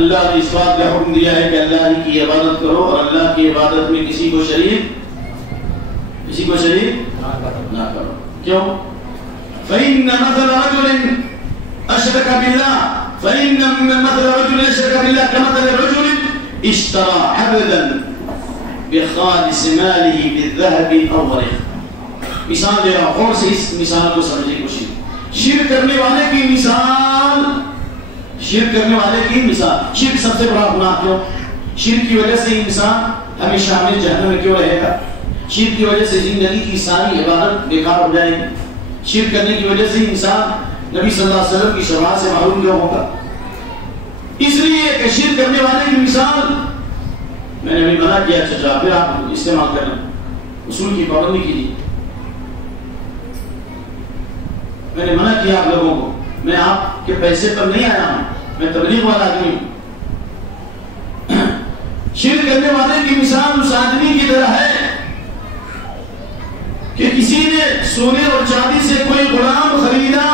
اللہ نے اس بات کا حکم دیا ہے کہ اللہ ہی کی عبادت کرو اور اللہ کی عبادت میں کسی کو شریک نہ کرو۔ کیوں؟ فإن مثل رجل أشرك بالله كمثل رجل اشترى عبدا بخالص ماله بالذهب أو ورق۔ مثال دے رہا ہوں، اور سے اس مثال کو سمجھنے کی کوشش۔ شرک کرنے والے کی مثال، شرک سب سے بڑا گناہ کیوں؟ شرک کی وجہ سے انسان ہمیشہ جہنم میں کیوں رہے گا؟ شرک کی وجہ سے زندگی کی ساری عبادت بیکار ہو جائے گی۔ شرک کرنے کی وجہ سے انسان نبی صلی اللہ علیہ وسلم کی شفاعت سے محروم کیوں ہوگا؟ اس لیے کہ شرک کرنے والے کی مثال میں نے ابھی منع کیا، چچا پھر آپ استعمال کریں، اصول کی پابندی کیجیے۔ میں نے منع کیا آپ لوگوں کو، میں آپ کے پیسے پر نہیں آیا ہوں، میں تبلیغ والا آدمی ہوں۔ شرک کرنے والے کی مثال اس آدمی کی طرح ہے کہ کسی نے سونے اور چاندی سے کوئی غلام خریدا،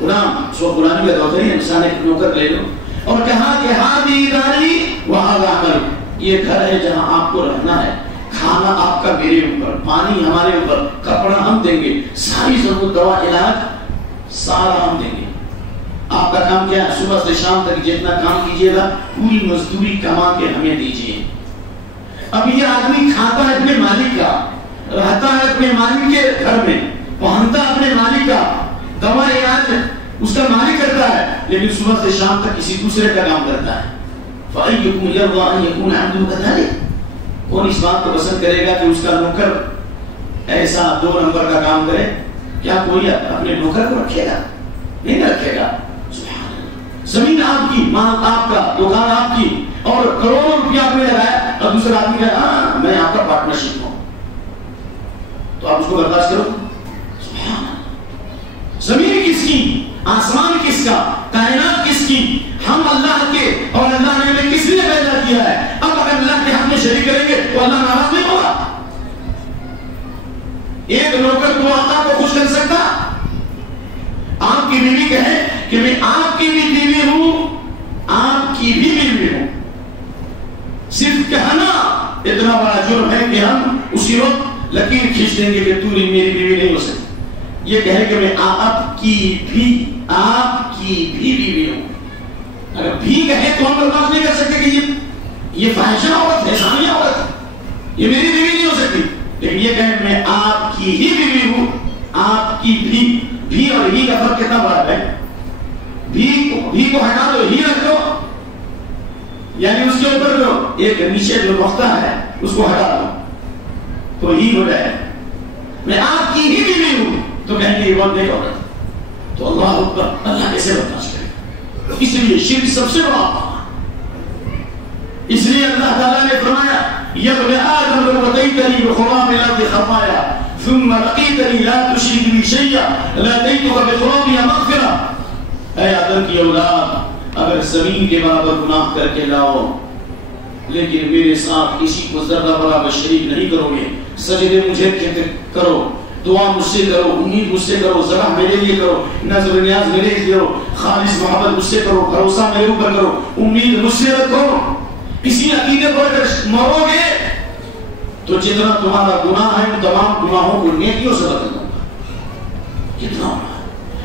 غلام سو غلامی کا دور ہے، انسان ایک نوکر لے لو، اور کہا کہ ہادی داری وہذا عمل، یہ گھر ہے جہاں آپ کو رہنا ہے، کھانا آپ کا میرے اوپر، پانی ہمارے اوپر، کپڑا ہم دیں گے، ساری ضرورت دوا علاج سارا ہم دیں گے، آپ کا کام کیا ہے؟ صبح سے شام تک جتنا کام کیجیے گا پوری مزدوری کما کے ہمیں دیجیے۔ اب یہ آدمی کھاتا ہے اپنے مالک کا، رہتا ہے اپنے مالک کے گھر میں، پہنتا اپنے مالک کا، دوا علاج اس کا مالک کرتا ہے، لیکن صبح سے شام تک کسی دوسرے کا کام کرتا ہے۔ فَأَيُّكُمْ يَرْضَىٰ أَن يَكُونَ عَبْدُهُ كَذَلِكَ، کون اس بات کو پسند کرے گا کہ اس کا نوکر ایسا 2 نمبر کا کام کرے؟ کیا کوئی اپنے نوکر کو رکھے گا؟ نہیں رکھے گا۔ سبحان اللہ، زمین آپ کی، مال آپ کا، دکان آپ کی، اور کروڑوں روپیہ آپ نے لگایا اور دوسرا آدمی کہا ہاں میں آپ کا پارٹنرشپ ہوں، تو آپ اس کو برداشت کرو؟ سبحان اللہ، زمین کس کی، آسمان کس کا، کائنات کس کی؟ ہم اللہ کے، اور اللہ نے ہمیں کس لیے پیدا کیا ہے؟ اب اگر اللہ کے حق میں شریک کریں گے تو اللہ ناراض نہیں ہوگا؟ ایک نوکر 2 آقا کو خوش کر سکتا؟ آپ کی بیوی کہے کہ میں آپ کی بھی بیوی ہوں، آپ کی بھی بیوی ہوں، صرف کہنا اتنا بڑا جرم ہے کہ ہم اسی وقت لکیر کھینچ دیں گے کہ تو میری بیوی نہیں ہو سکتی۔ یہ کہے کہ میں آپ کی بھی بیوی ہوں، اگر بھی کہے تو ہم برداشت نہیں کر سکتے کہ یہ فاحشہ عورت ہے، ثانیہ عورت ہے، یہ میری بیوی نہیں ہو سکتی۔ لیکن یہ کہے میں آپ کی ہی بیوی ہوں، آپ کی بھی اور ہی کا فرق کتنا بڑا ہے؟ بھی کو ہٹا دو، ہی رکھ دو، یعنی اس کے اوپر جو ایک نیچے جو نقطہ ہے اس کو ہٹا دو تو ہی ہو جائے۔ میں آپ کی ہی بیوی ہوں تو کہیں گے یہ بات نہیں عورت، تو اللہ اکبر، اللہ کیسے برداشت کرے؟ اس لیے شرک سب سے بڑا، اس لیے اللہ تعالیٰ نے فرمایا یا ابن آدم لو اتيتني بقراب الارض خطايا ثم لقيتني لا تشرك بي شيئا لاتيتك بقرابها مغفرة، اے آدم کی اولاد اگر زمین کے برابر گناہ کر کے لاؤ لیکن میرے ساتھ کسی کو ذرہ برابر شریک نہیں کرو گے، سجدے مجھے کرو، دعا مجھ سے کرو، امید مجھ سے کرو، ذبح میرے لیے کرو، نظر نیاز میرے لیے کرو، خالص محبت مجھ سے کرو، بھروسہ میرے اوپر کرو، امید مجھ سے رکھو، اسی عقیدے پر اگر مرو گے تو جتنا تمہارا گناہ ہے ان تمام گناہوں کو نیکیوں سے بدل دوں گا۔ کتنا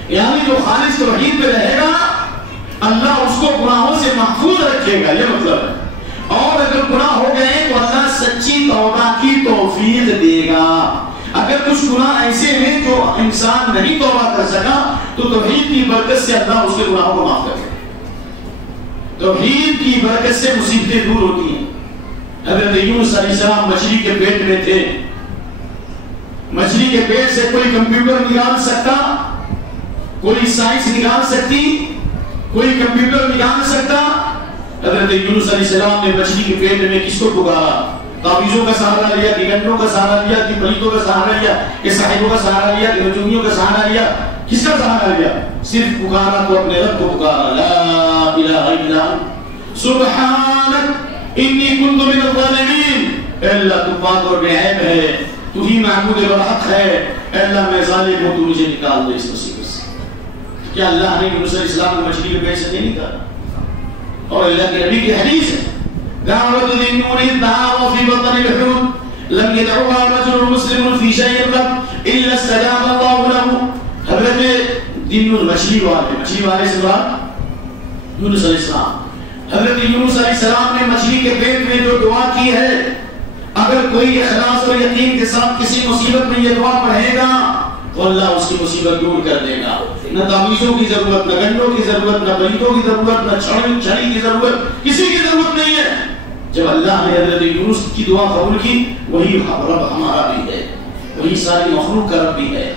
یعنی جو خالص توحید پہ رہے گا اللہ اس کو گناہوں سے محفوظ رکھے گا، یہ مطلب ہے۔ اور اگر گناہ ہو گئے تو اللہ سچی توبہ کی توفیق دے گا۔ اگر کچھ گناہ ایسے ہیں جو انسان نہیں توبہ کر سکا تو توحید کی برکت سے اللہ اس کے گناہوں کو معاف کر دے گا۔ توحید کی برکت سے مصیبتیں دور ہوتی ہیں۔ حضرت یونس علیہ السلام مچھلی کے پیٹ میں تھے، مچھلی کے پیٹ سے کوئی کمپیوٹر نکال سکتا، کوئی سائنس نکال سکتی، کوئی کمپیوٹر نکال سکتا؟ حضرت یونس علیہ السلام نے مچھلی کے پیٹ میں کس کو پکارا؟ تعویذوں کا سہارا لیا کہ گنڈوں کا سہارا لیا کہ پریتوں کا سہارا لیا کہ صاحبوں کا سہارا لیا کہ نجومیوں کا سہارا لیا؟ کس کا سہارا لیا؟ صرف پکارا تو اپنے رب کو پکارا، لا الہ الا انت سبحانک انی کنت من الظالمین، اے اللہ تو پاک اور بے عیب ہے، تو ہی معبود برحق ہے، اے اللہ میں ظالم ہوں، تو مجھے نکال دے اس مصیبت سے۔ کیا اللہ نے یونس علیہ السلام کو مچھلی کے پیٹ سے نہیں نکالا؟ اور اللہ کے نبی کی حدیث ہے دعوت ذی النون اذ دعا فی بطن الحوت لم يدعوها رجل مسلم في شيء قط الا استجاب الله له۔ حضرت دن مچھلی والے سے بات یونس علیہ السلام، حضرت یونس علیہ السلام نے مچھلی کے پیٹ میں جو دعا کی ہے، اگر کوئی اخلاص اور یقین کے ساتھ کسی مصیبت میں یہ دعا پڑھے گا تو اللہ اس کی مصیبت دور کر دے گا۔ نہ تعویذوں کی ضرورت، نہ گنڈوں کی ضرورت، نہ پریتوں کی ضرورت، نہ چھڑی کی ضرورت، کسی کی ضرورت نہیں ہے۔ جب اللہ نے حضرت یونس کی دعا قبول کی، وہی رب ہمارا بھی ہے، وہی ساری مخلوق کا رب بھی ہے۔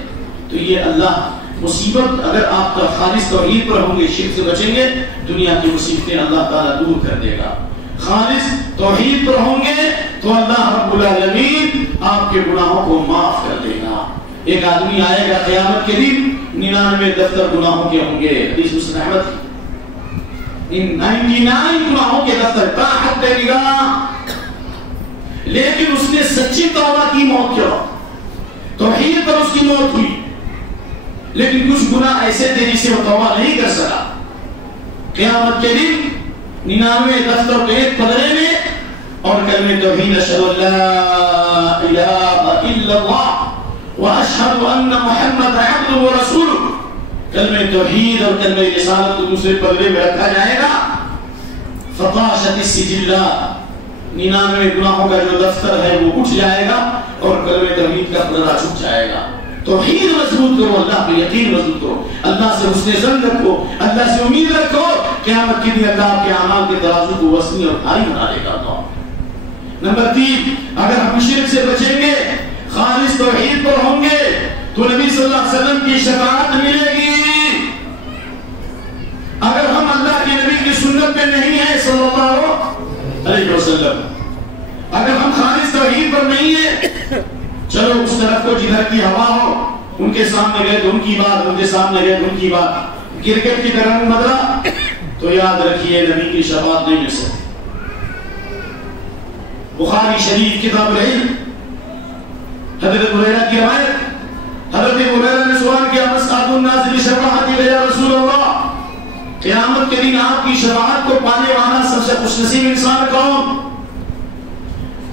تو یہ اللہ مصیبت اگر آپ کا خالص توحید پر ہوں گے، شرک سے بچیں گے، دنیا کی مصیبتیں اللہ تعالیٰ دور کر دے گا۔ خالص توحید پر ہوں گے تو اللہ رب العالمین آپ کے گناہوں کو معاف کر دے گا۔ ایک آدمی آئے گا قیامت کے دن 99 دفتر گناہوں کے ہوں گے، حدیث مسلم احمد کی، 99 گناہوں کے دفتر تا حد نگاہ، لیکن اس نے سچی توبہ کی موت کیا، توحید پر اس کی موت ہوئی، لیکن کچھ گناہ ایسے تھے جسے وہ توبہ نہیں کر سکا۔ قیامت کے دن 99 دفتر کے ایک پدرے میں اور کلمہ توحید اشہد ان لا الہ الا اللہ واشہد ان محمد عبدہ ورسولہ، کلمہ توحید اور کلمہ رسالت کو دوسرے پدرے میں رکھا جائے گا۔ فطاشت السجلات، 99 گناہوں کا جو دفتر ہے وہ اٹھ جائے گا اور کلمہ توحید کا پدرہ چھپ جائے گا۔ توحید مضبوط کرو، اللہ پہ یقین مضبوط کرو، اللہ سے حسن ظن رکھو، اللہ سے امید رکھو، قیامت کے دن اللہ کے اعمال کے ترازو کو وزنی اور بھاری بنا لے گا اللہ۔ نمبر 3، اگر ہم شرک سے بچیں گے، خالص توحید پر ہوں گے تو نبی صلی اللہ علیہ وسلم کی شفاعت ملے گی۔ اگر ہم اللہ کے نبی کی سنت پہ نہیں ہیں صلی اللہ علیہ وسلم، اگر ہم خالص توحید پر نہیں ہیں، چلو اس طرف کو جدھر کی ہوا ہو، ان کے سامنے گئے تو ان کی بات، ان کے سامنے گئے تو ان کی بات، کرکٹ کی طرح بدلا تو یاد رکھیے نبی کی شفاعت نہیں مل سکتی۔ بخاری شریف کتاب العلم، حضرت ہریرہ کی روایت، حضرت ہریرہ نے سوال کیا مسعد الناس بشفاعتی یا رسول اللہ، قیامت کے دن آپ کی شفاعت کو پانے والا سب سے خوش نصیب انسان کون؟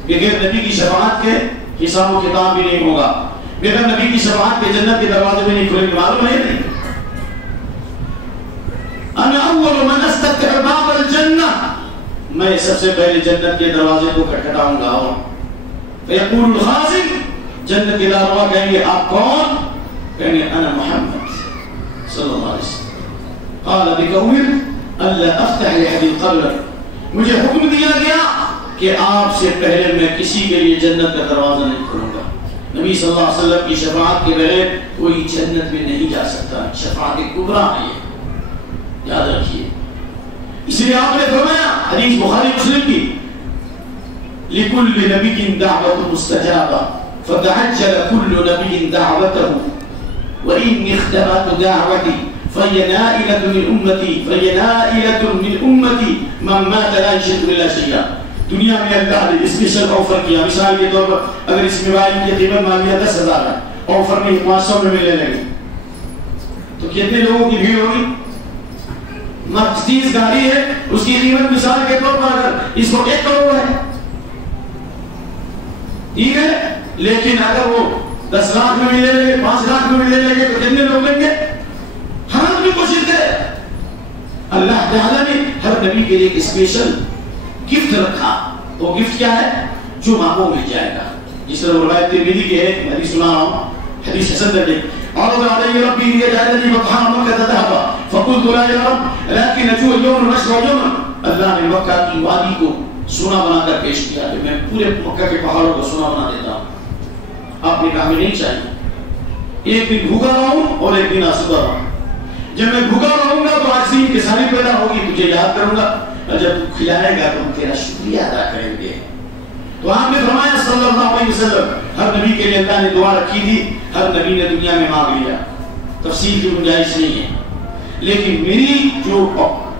بغیر نبی کی شفاعت کے حساب و کتاب بھی نہیں ہوگا، بغیر نبی کی شفاعت کے جنت کے دروازے میں نہیں کھلیں گے، معلوم ہے نہیں؟ انا اول من استفتح باب الجنہ، میں سب سے پہلے جنت کے دروازے کو کھٹکھٹاؤں گا۔ فیقول الخازن، جنت کے داروغہ کہیں گے آپ کون؟ کہیں گے انا محمد صلی اللہ علیہ وسلم۔ قال بک امرت الا افتح لاحد قبلک، مجھے حکم دیا گیا کہ آپ سے پہلے میں کسی کے لیے جنت کا دروازہ نہیں کھولوں گا۔ نبی صلی اللہ علیہ وسلم کی شفاعت کے بغیر کوئی جنت میں نہیں جا سکتا، شفاعت کبریٰ ہے یہ، یاد رکھیے۔ اس لیے آپ نے فرمایا حدیث بخاری مسلم کی، لِكُلِّ نَبِيٍّ دَعْوَةٌ مُسْتَجَابَةٌ فَتَعَجَّلَ كُلُّ نَبِيٍّ دَعْوَتَهُ وَإِنِّي اخْتَبَأْتُ دَعْوَتِي فَهِيَ نَائِلَةٌ مِنْ أُمَّتِي فَهِيَ نَائِلَةٌ مِنْ أُمَّتِي مَنْ مَاتَ لَا يُشْرِكُ بِاللَّهِ شَيْئًا۔ دنیا میں اللہ نے اسپیشل آفر کیا، مثال کے طور پر اگر اس موبائل کی قیمت مالیہ 10,000 ہے، آفر میں 500 میں ملنے لگے تو کتنے لوگوں کی بھیڑ ہوگی؟ مرسیڈیز گاڑی ہے، اس کی قیمت مثال کے طور پر اگر اس کو 1 کروڑ ہے، ٹھیک ہے، لیکن اگر وہ 10 لاکھ میں ملنے لگے، 5 لاکھ میں ملنے لگے تو کتنے لوگ لیں گے؟ ہر آدمی کوشش کرے۔ اللہ تعالیٰ نے ہر نبی کے لیے ایک اسپیشل گفٹ رکھا، وہ گفٹ کیا ہے؟ جو مانگو مل جائے گا۔ جس طرح روایت ترمذی کی ہے، میں حدیث سنا رہا ہوں، حدیث حسن درجے، عرض علی ربی لیجعلنی مطعم مکہ ذهبا فقلت لا یا رب لكن نجوع اليوم ونشرب يوما، اللہ نے مکہ کی وادی کو سونا بنا کر پیش کیا کہ میں پورے مکہ کے پہاڑوں کو سونا بنا دیتا ہوں۔ آپ نے کہا ہمیں نہیں چاہیے، ایک دن بھوکا رہوں اور ایک دن آسودہ رہوں، جب میں بھوکا رہوں گا تو عاجزی انکساری پیدا ہوگی، تجھے یاد کروں گا، اور جب تو کھلائے گا تو ہم تیرا شکریہ ادا کریں گے۔ تو آپ نے فرمایا صلی اللہ علیہ وسلم، ہر نبی کے لیے اللہ نے دعا رکھی تھی، ہر نبی نے دنیا میں مانگ لیا، تفصیل کی گنجائش نہیں ہے، لیکن میری جو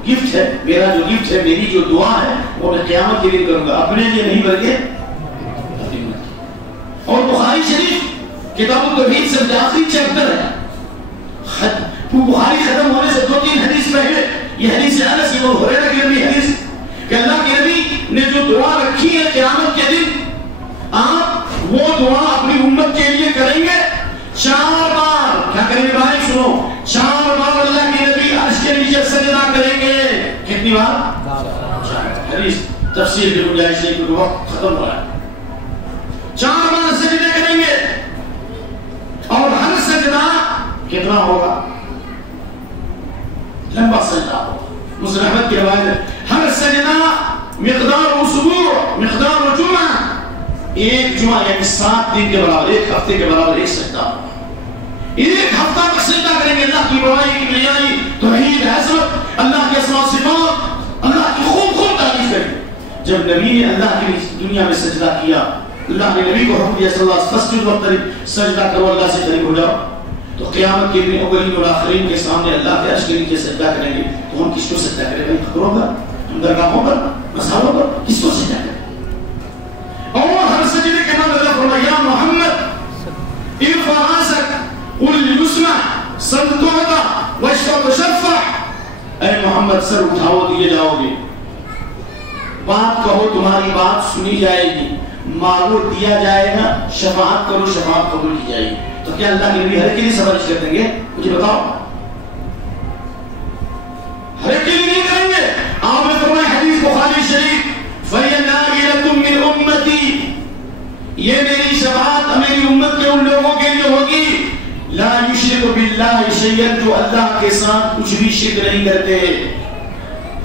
گفٹ ہے، میرا جو گفٹ ہے، میری جو دعا ہے، وہ میں قیامت کے لیے کروں گا، اپنے لیے نہیں بلکہ۔ اور بخاری شریف کتاب التوحید سے آخری چیپٹر ہے، بخاری ختم ہونے سے 2-3 حدیث پہلے یہ حدیث انس بن ہریرہ کی نبی حدیث کہ اللہ کے نبی نے جو دعا رکھی ہے قیامت کے دن، آپ وہ دعا اپنی امت کے لیے کریں گے 4 بار۔ کیا کریں گے بھائی؟ سنو، 4 بار اللہ کے نبی عرش کے نیچے سجدہ کریں گے۔ کتنی بار؟ 4۔ حدیث تفسیر کی گنجائش نہیں کیونکہ وقت ختم ہو رہا ہے۔ 4 بار سجدے کریں گے، اور ہر سجدہ کتنا ہوگا؟ لمبا سجدہ ہوگا۔ مسلم احمد کی روایت ہے، ہر سجدہ مقدار اسبوع، مقدار جمعہ، ایک جمعہ یعنی 7 دن کے برابر، 1 ہفتے کے برابر ایک سجدہ ہوگا۔ 1 ہفتہ تک سجدہ کریں گے، اللہ کی بڑائی، کبریائی، توحید، عظمت، اللہ کے اسماء و صفات، اللہ کی خوب تعریف کریں گے۔ جب نبی نے اللہ کی دنیا میں سجدہ کیا، اللہ نے نبی کو حکم دیا صلی اللہ علیہ وسلم، سجدہ کرو، اللہ سے قریب ہو جاؤ، تو قیامت کے دن اولین اور آخرین کے سامنے اللہ کے عرش کے نیچے سجدہ کریں گے، تو ہم کس کو سجدہ کریں بھائی؟ قبروں پر، درگاہوں پر، مزاروں پر، کس کو سجدہ کریں؟ اور ہر سجدے کے بعد اللہ فرمایا یا محمد ارفع راسک قل یسمع صل تعطى واشفع تشفع، اے محمد سر اٹھاؤ دیے جاؤ گے، بات کہو تمہاری بات سنی جائے گی، مانگو دیا جائے گا، شفاعت کرو شفاعت قبول کی جائے گی۔ تو کیا اللہ کے نبی ہر کے لیے سفارش کر دیں گے؟ مجھے بتاؤ، ہر کے لیے نہیں کریں گے۔ آپ نے فرمایا حدیث بخاری شریف، فَهِيَ نَائِلَةٌ مِّنْ أُمَّتِي، یہ میری شفاعت میری امت کے ان لوگوں کے لیے ہوگی لا یشرک باللہ شیئا، جو اللہ کے ساتھ کچھ بھی شرک نہیں کرتے،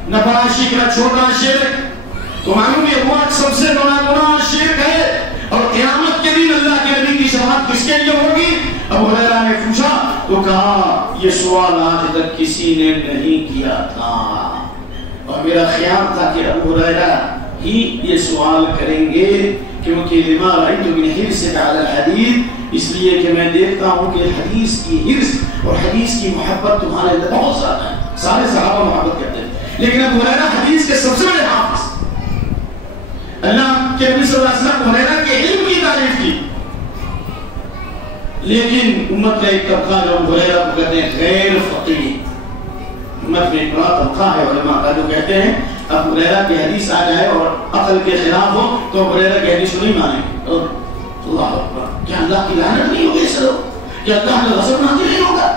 نہ بڑا شرک نہ چھوٹا شرک۔ تو معلوم یہ ہوا سب سے بڑا گناہ شرک ہے، اور قیامت کے دن اللہ کے نبی کی شفاعت کس کے لیے ہوگی؟ ابو ہریرہ نے پوچھا تو کہا یہ سوال آج تک کسی نے نہیں کیا تھا، اور میرا خیال تھا کہ ابو ہریرہ ہی یہ سوال کریں گے، کیونکہ لما رأیت من حرص علی الحدیث، اس لیے کہ میں دیکھتا ہوں کہ حدیث کی حرص اور حدیث کی محبت تمہارے اندر بہت زیادہ ہے، سارے صحابہ محبت کرتے ہیں، لیکن ابو ہریرہ حدیث کے سب سے بڑے حافظ، اللہ کے نبی صلی اللہ علیہ وسلم ابو ہریرہ کے علم کی تعریف کی، لیکن امت کا ایک طبقہ جو ابو ہریرہ کو کہتے ہیں غیر فقیہ، امت میں ایک بڑا طبقہ ہے علماء کا جو کہتے ہیں ابو ہریرہ کی حدیث آ جائے اور عقل کے خلاف ہو تو ابو ہریرہ کی حدیث نہیں مانیں گے۔ اللہ اکبر، کیا اللہ کی لعنت نہیں ہوگی سر؟ کیا اللہ کا غضب نازل نہیں ہوگا؟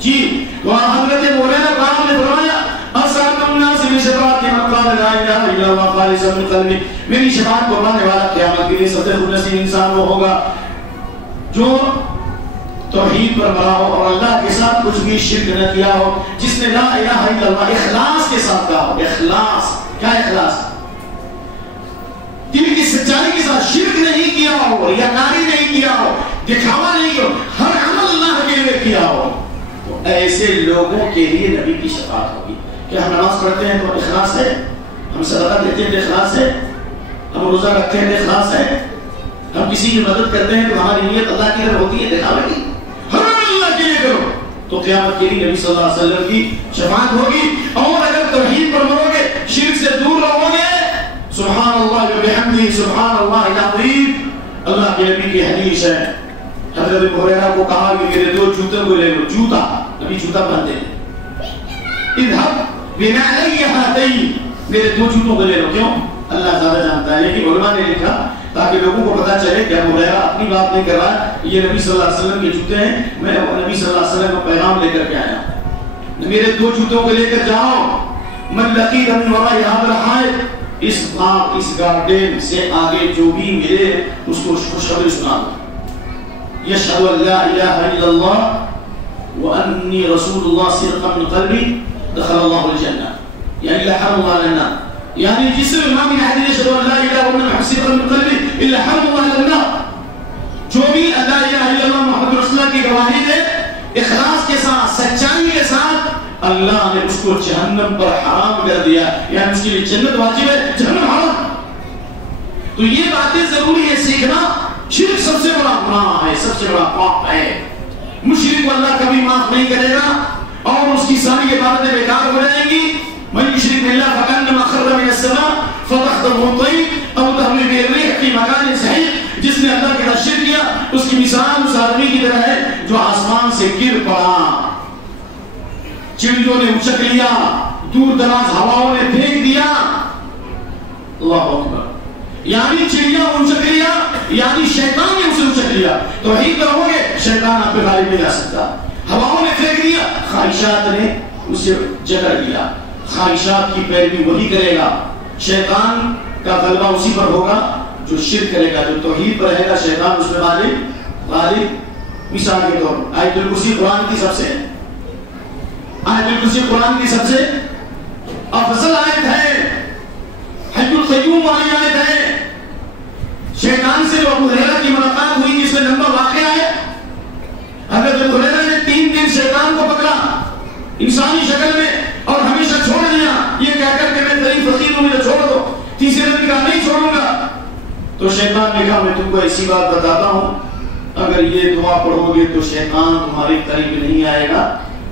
جی، وہاں حضرت ابو ہریرہ پاک نے فرمایا اسعد الناس بشفاعت من قال لا الہ الا اللہ خالصا من قلبہ، میری شفاعت کو پانے والا قیامت کے دن سب سے خوش نصیب انسان وہ ہوگا جو توحید پر مرا ہو اور اللہ کے ساتھ کچھ بھی شرک نہ کیا ہو، جس نے لا الہ الا اللہ اخلاص کے ساتھ کہا ہو۔ اخلاص کیا اخلاص؟ دل کی سچائی کے ساتھ شرک نہیں کیا ہو، ریاکاری نہیں کیا ہو، دکھاوا نہیں کیا ہو، ہر عمل اللہ کے لیے کیا ہو، تو ایسے لوگوں کے لیے نبی کی شفاعت ہوگی۔ کیا ہم نماز پڑھتے ہیں تو اخلاص ہے؟ ہم صدقہ دیتے ہیں تو اخلاص ہے؟ ہم روزہ رکھتے ہیں تو اخلاص ہے؟ ہم کسی کی مدد کرتے ہیں تو ہماری نیت اللہ کی طرف ہوتی ہے دکھاوے کی؟ ہر اللہ کے لیے کرو تو قیامت کے لیے نبی صلی اللہ علیہ وسلم کی شفاعت ہوگی۔ اور اگر توحید پر مرو گے، شرک سے دور رہو گے، سبحان اللہ و بحمدہ سبحان اللہ العظیم، اللہ کے نبی کی حدیث ہے، حضرت ابو ہریرہ کو کہا کہ میرے دو جوتوں کو لے لو، جوتا، نبی جوتا پہنتے ہیں، اذهب بنعلی هاتین، میرے دو جوتوں کو لے لو، کیوں؟ اللہ زیادہ جانتا ہے، لیکن علماء نے لکھا تاکہ لوگوں کو پتا چلے کہ ابو ہریرہ اپنی بات نہیں کر رہا ہے، یہ نبی صلی اللہ علیہ وسلم کے جوتے ہیں، میں نبی صلی اللہ علیہ وسلم کا پیغام لے کر کے آیا ہوں، میرے دو جوتوں کو لے کر جاؤ، من لقیت من وراء هذا الحائط، اس باغ اس گارڈن سے آگے جو بھی ملے اس کو خوشخبری سنا دو، یشہد ان لا الہ الا اللہ وانی رسول اللہ صدقا من قلبی دخل اللہ الجنہ، یعنی لحرم اللہ النار، یعنی جس سے امام حدیث یشہد ان لا الہ الا اللہ صدقا من قلبی الا حرم اللہ النار، جو بھی لا الہ الا اللہ محمد رسول اللہ کی گواہی دے اخلاص کے ساتھ سچائی کے ساتھ، اللہ نے اس کو جہنم پر حرام کر دیا، یعنی اس کے لیے جنت واجب ہے، جہنم حرام۔ تو یہ باتیں ضروری ہے سیکھنا، شرک سب سے بڑا گناہ ہے، سب سے بڑا پاپ ہے، مشرک کو اللہ کبھی معاف نہیں کرے گا اور اس کی ساری عبادتیں بیکار ہو جائیں گی۔ من یشرک باللہ فکأنما خر من السماء فتخطفه الطیر او تهوی به الريح فی مکان صحیح، جس نے اللہ کے ساتھ شرک کیا اس کی مثال اس آدمی کی طرح ہے جو آسمان سے گر پڑا، چڑیوں نے اچک لیا، دور دراز ہواؤں نے پھینک دیا، اللہ اکبر، یعنی چڑیاں اچک لیا، یعنی شیطان نے اسے اچک لیا، توحید کرو گے شیطان آپ پہ غالب نہیں آ سکتا، ہواؤں نے پھینک دیا، خواہشات نے اسے جکڑ دیا، خواہشات کی پیروی وہی کرے گا، شیطان کا غلبہ اسی پر ہوگا جو شرک کرے گا، جو توحید پر رہے گا شیطان اس میں غالب۔ مثال کے طور آیت الکرسی قرآن کی سب سے آیت الکرسی قرآن کی سب سے افضل آیت ہے، حی القیوم والی آیت ہے، شیطان سے جو ابو ہریرہ کی ملاقات ہوئی جس میں لمبا واقعہ ہے، حضرت ابو ہریرہ نے 3 دن شیطان کو پکڑا انسانی شکل میں اور ہمیشہ چھوڑ دیا، یہ کہہ کر کہ میں غریب فقیر ہوں مجھے چھوڑ دو، تیسرے دن کہا نہیں چھوڑوں گا، تو شیطان نے کہا میں تم کو ایسی بات بتاتا ہوں، اگر یہ دعا پڑھو گے تو شیطان تمہارے قریب نہیں آئے گا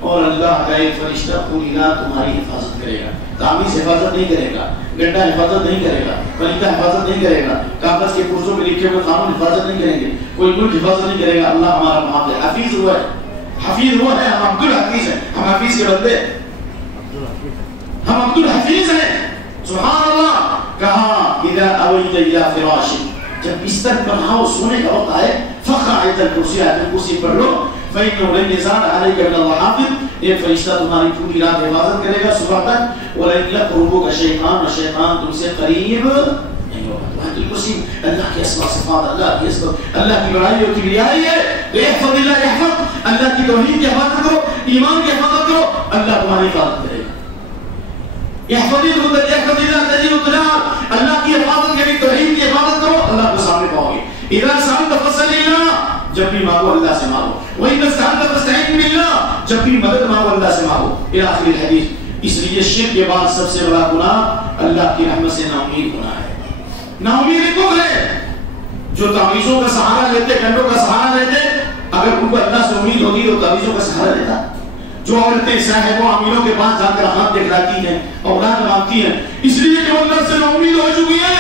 اور اللہ کا ایک فرشتہ پوری رات تمہاری حفاظت کرے گا، تعویذ حفاظت نہیں کرے گا، گنڈا حفاظت نہیں کرے گا، پرندہ حفاظت نہیں کرے گا، کاغذ کے پرزوں میں لکھے ہوئے قانون حفاظت نہیں کریں گے، کوئی ملک حفاظت نہیں کرے گا، اللہ ہمارا محافظ ہے، حفیظ ہوا ہے، حفیظ ہوا ہے، ہم عبد الحفیظ ہیں، ہم حفیظ کے بندے، ہم عبد الحفیظ ہیں، سبحان اللہ۔ کہا اذا اویت الى فراشک، جب بستر پر نہاؤ سونے کا وقت آئے، فقرأ آیت الکرسی، آیت الکرسی پڑھ لو، فإنه لن يزال عليك من الله حافظ، ایک فرشتہ تمہاری پوری رات حفاظت کرے گا صبح تک، ولن يقربك شیطان، اور شیطان تم سے قریب نہیں ہوگا۔ آیت الکرسی اللہ کے اسماء صفات، اللہ کی بڑائی اور کبریائی ہے، احفظ اللہ یحفظ، اللہ کی توحید کی حفاظت کرو، ایمان کی حفاظت کرو، اللہ تمہاری حفاظت کرے گا. احفظ اللہ تجد تجاہک، اللہ کی حفاظت کریں، توحید کی حفاظت کرو، اللہ کو سامنے پاؤ گے. اذا سألت فاسأل اللہ، جب بھی مانگو اللہ سے مانگو. وَإِذَا اسْتَعَنْتَ فَاسْتَعِنْ بِاللَّهِ، جب بھی مدد مانگو اللہ سے مانگو. الى آخر الحدیث. اس لیے شرک کے بعد سب سے بڑا گناہ اللہ کی رحمت سے نا امید ہونا ہے. نا امید کفر ہے. جو تعویذوں کا سہارا لیتے، کنڈوں کا سہارا لیتے، اگر ان کو اللہ سے امید ہوتی تو تعویذوں کا سہارا لیتا. جو عورتیں صاحب و امیروں کے پاس جا کر ہاتھ دکھلاتی ہیں، اولاد مانگتی ہیں، اس لیے کہ اللہ سے نا امید ہو چکی ہے.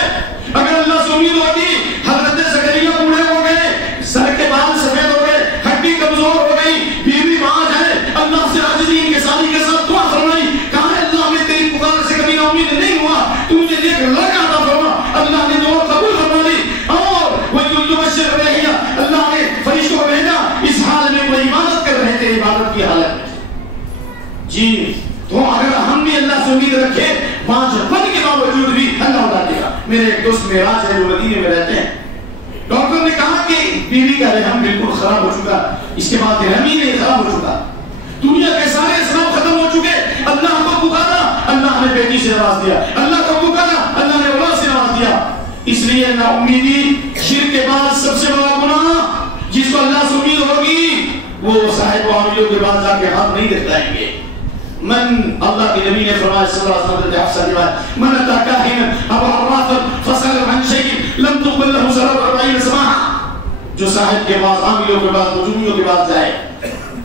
اگر اللہ سے امید ہوتی، حضرت زکریا بوڑھے ہو گئے، سر کے بال سفید ہو گئے، ہڈی کمزور ہو گئی، بیوی باز ہے، اللہ سے عاجزی کے ساتھ دعا فرمائی، کہا ہے اللہ میں تیری پکار سے کبھی نا امید نہیں ہوا، تو مجھے نیک لڑکا عطا فرما. اللہ نے دعا قبول فرما لی. اور وَيُبَشِّرُ بِهِ، اللہ نے فرشتوں کو بھیجا، اس حال میں وہ عبادت کر رہے تھے، عبادت کی حالت میں. جی تو اگر ہم بھی اللہ سے امید رکھے، پانچ پن کے باوجود بھی اللہ اٹھا دے گا. میرے ایک دوست معراج ہے جو مدینے میں رہتے ہیں. ڈاکٹر نے کہا کہ بیوی کا رحم بالکل خراب ہو چکا، اس کے بعد رحم ہی نہیں خراب ہو چکا، دنیا کے سارے اسباب ختم ہو چکے. اللہ کو پکارا، اللہ نے بیٹی سے نواز دیا. اللہ کو پکارا، اللہ نے اولاد سے نواز دیا. اس لیے نا امیدی شرک کے بعد سب سے بڑا گناہ. جس کو اللہ سے امید ہوگی وہ صاحب و عامیوں کے بعد جا کے ہاتھ نہیں دکھلائیں گے. من، اللہ کے نبی نے فرمایا صلی اللہ علیہ وسلم حفصہ کی بات، من اتا کاہنا او عرافا فسأل عن شيء لم تقبل له صلاة 40 سماحا. جو صاحب کے پاس، عامیوں کے پاس، مجومیوں کے پاس جائے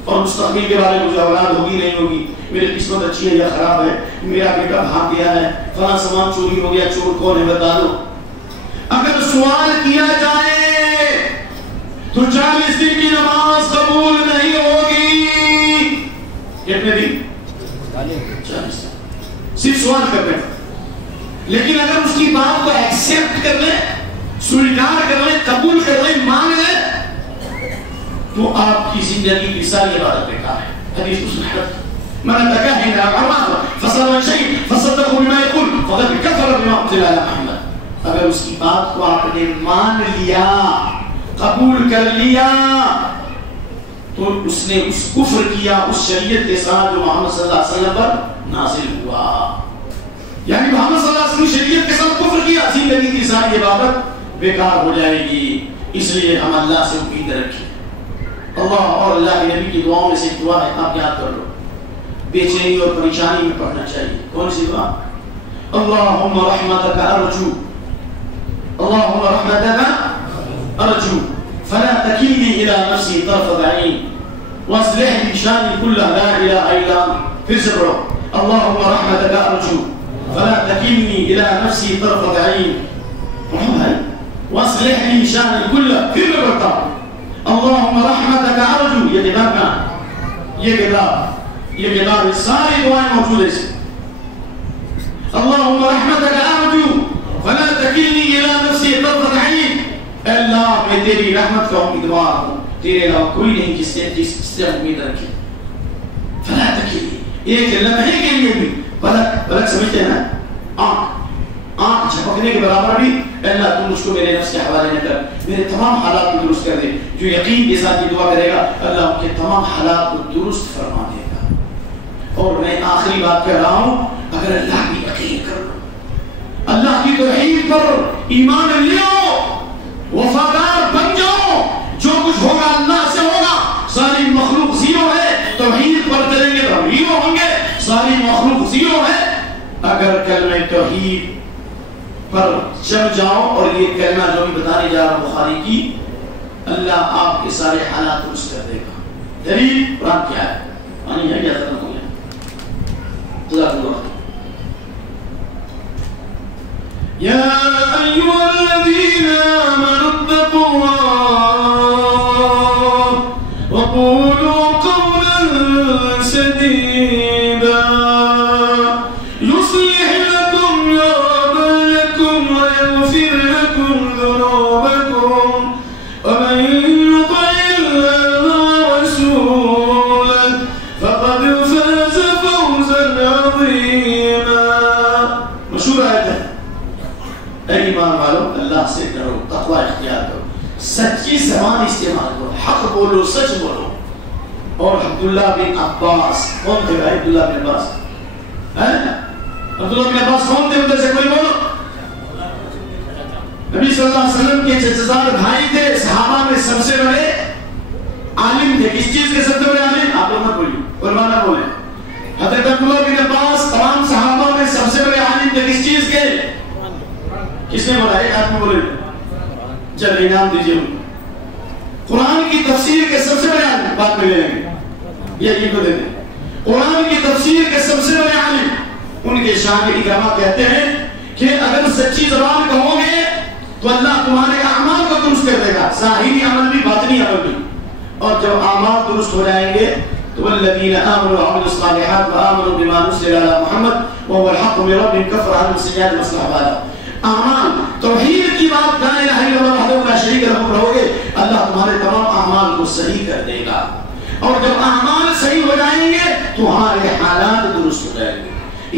اور مستقبل کے بارے میں مجھے اولاد ہوگی نہیں ہوگی، میری قسمت اچھی ہے یا خراب ہے، میرا بیٹا بھاگ گیا ہے، فلاں سامان چوری ہو گیا، چور کون ہے بتا دو. اگر سوال کیا جائے تو 40 دن کی نماز قبول نہیں ہوگی. کتنے دن؟ 40. صرف سوال کر رہے ہیں. لیکن اگر اس کی بات کو ایکسپٹ کر لیں، سویکار کر لیں، قبول کر لیں، مان لیں، تو آپ کی زندگی کی ساری عبادت بیکار ہے. حدیث اس میں حدث من اتكهن او عرافا فسأل عن شيء فصدقه بما يقول فقد كفر بما انزل على محمد. اگر اس کی بات کو آپ نے مان لیا، قبول کر لیا، تو اس نے اس کفر کیا اس شریعت کے ساتھ جو محمد صلی اللہ علیہ وسلم پر نازل ہوا. یعنی محمد صلی اللہ علیہ وسلم شریعت کے ساتھ کفر کیا، زندگی کی ساری عبادت بیکار ہو جائے گی. اس لیے ہم اللہ سے امید رکھیں. اللہ اور اللہ کے نبی کی دعاؤں میں سے ایک دعا ہے، آپ یاد کر لو، بے چینی اور پریشانی میں پڑھنا چاہیے. کون سی دعا؟ اللہم رحمتک ارجو، اللہم رحمتک ارجو فلا تکلنی الى نفسی طرفت عین واصلح لی شانی کلہ لا الہ الا انت. پھر سے پڑھو، اللہم رحمتک ارجو فلا تکلنی الى نفسی طرفت عین واصلح لی شانی کلہ. پھر میں پڑھتا ہوں، اللہم رحمتک ارجو. یہ کتاب کا، یہ کتاب ساری دعائیں موجود ہے. اللہم رحمتک ارجو فلا تکلنی الی نفسی طرفت عین. اللہ میں تیری رحمت کا امیدوار ہوں، تیرے علاوہ کوئی نہیں جس سے امید رکھے. فلا تکلنی، ایک لمحے کے لیے بھی، پلک سمجھتے ہیں نا، آنکھ جھپکنے کے برابر بھی، اللہ تو مجھ کو میرے نفس کے حوالے نہ کر، میرے تمام حالات کو درست کر دے. جو یقین کے ساتھ یہ دعا کرے گا، اللہ ان کے تمام حالات کو درست فرما دے گا. اور میں آخری بات کہہ رہا ہوں، اگر اللہ کی یقین کر لو، اللہ کی توحید پر ایمان لیو، وفادار بن جاؤ، جو کچھ ہوگا اللہ سے ہوگا. ساری مخلوق زیرو ہے، توحید پر چلیں گے تو ہیرو ہوں گے. ساری مخلوق زیرو ہے، اگر کلمہ توحید پر چل جاؤ. اور یہ کلمہ جو بھی بتانے جا رہا بخاری کی، اللہ آپ کے سارے حالات درست کر دے گا. دلیل قرآن کیا ہے؟ پانی ہے یا ختم ہو گیا؟ جزاک اللہ. یا ایھا الذین آمنوا اتقوا اللہ وقولوا قولا سدیدا یصلح لکم اعمالکم ویغفر لکم ذنوبکم ومن یطع اللہ ورسولہ فقد فاز فوزا عظیما. مشہور آیت ہے، اے ایمان والو اللہ سے ڈرو، تقوی اختیار کرو. سچی زبان استعمال کرو، حق بولو، سچ بولو. اور عبداللہ بن عباس کون تھے بھائی؟ عبداللہ بن عباس عبداللہ بن عباس کون تھے؟ ادھر سے کوئی بولو. نبی صلی اللہ علیہ وسلم کے چچزاد بھائی تھے، صحابہ میں سب سے بڑے عالم تھے. کس چیز کے سب سے بڑے عالم؟ آپ لوگ مت بولیے، قربان نہ بولیں. حضرت عبداللہ بن عباس تمام صحابہ میں سب سے بڑے عالم تھے. کس چیز کے؟ کس نے بولا؟ ایک آدمی بولے. چل انعام دیجیے. قرآن کی تفسیر کے سب سے بڑے عالم، بات میں لے لیں گے، یہ کو دے دیں. قرآن کی تفسیر کے سب سے بڑے عالم، ان کے شان اکرامہ کہتے ہیں کہ اگر سچی زبان کہو گے تو اللہ تمہارے اعمال کو درست کر دے گا، ظاہری عمل بھی باطنی عمل بھی. اور جب اعمال درست ہو جائیں گے تو والذین آمنوا وعملوا الصالحات وآمنوا بما نزل على محمد وهو الحق من ربهم كفر عنهم السيئات واصلح. اعمال توحید کی بات لا الہ الا اللہ وحدہ لا شریک لہ رہو گے، اللہ تمہارے تمام اعمال کو صحیح کر دے گا. اور جب اعمال صحیح ہو جائیں گے تمہارے حالات درست ہو جائیں گے.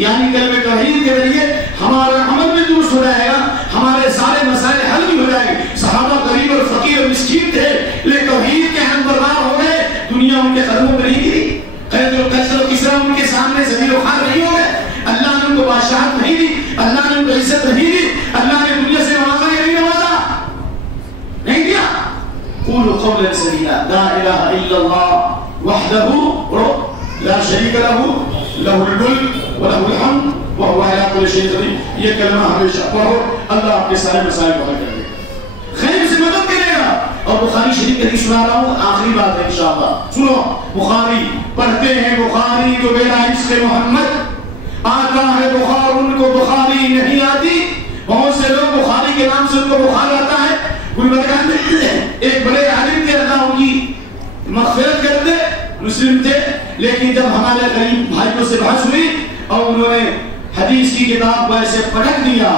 یعنی کلمہ توحید کے ذریعے ہمارا عمل بھی درست ہو جائے گا، ہمارے سارے مسائل حل بھی ہو جائیں گے. صحابہ غریب اور فقیر اور مسکین تھے لیکن توحید کے ہم بردار ہو گئے. دنیا ان کے قدموں میں نہیں گری، قید و قتل و کسرا ان کے سامنے ذلیل و خوار نہیں ہو گئے. اللہ نے ان کو بادشاہت نہیں دی، اللہ نے ان کو عزت نہیں دی، اللہ نے دنیا سے نوازا یا نہیں نوازا؟ نہیں دیا. قولوا قولا سدیدا لا الہ الا اللہ وحدہ لا شریک لہ لہ الملک وله الحمد وهو على كل شيء قدیر. یہ کلمہ ہمیشہ پڑھو، اللہ آپ کے سارے مسائل کو حل کر دے گا، خیر سے مدد کرے گا. اور بخاری شریف کی حدیث سنا رہا ہوں، آخری بات ہے انشاءاللہ. سنو، بخاری پڑھتے ہیں، بخاری جو بلا عشق محمد آتا ہے بخار ان کو بخاری نہیں آتی. بہت سے لوگ بخاری کے نام سے ان کو بخار آتا ہے. کوئی بتاتے ہیں ایک بڑے عالم کے اللہ ان کی مغفرت کر دے، مسلم تھے، لیکن جب ہمارے غریب بھائیوں سے بحث ہوئی اور انہوں نے حدیث کی کتاب کو ایسے پٹک دیا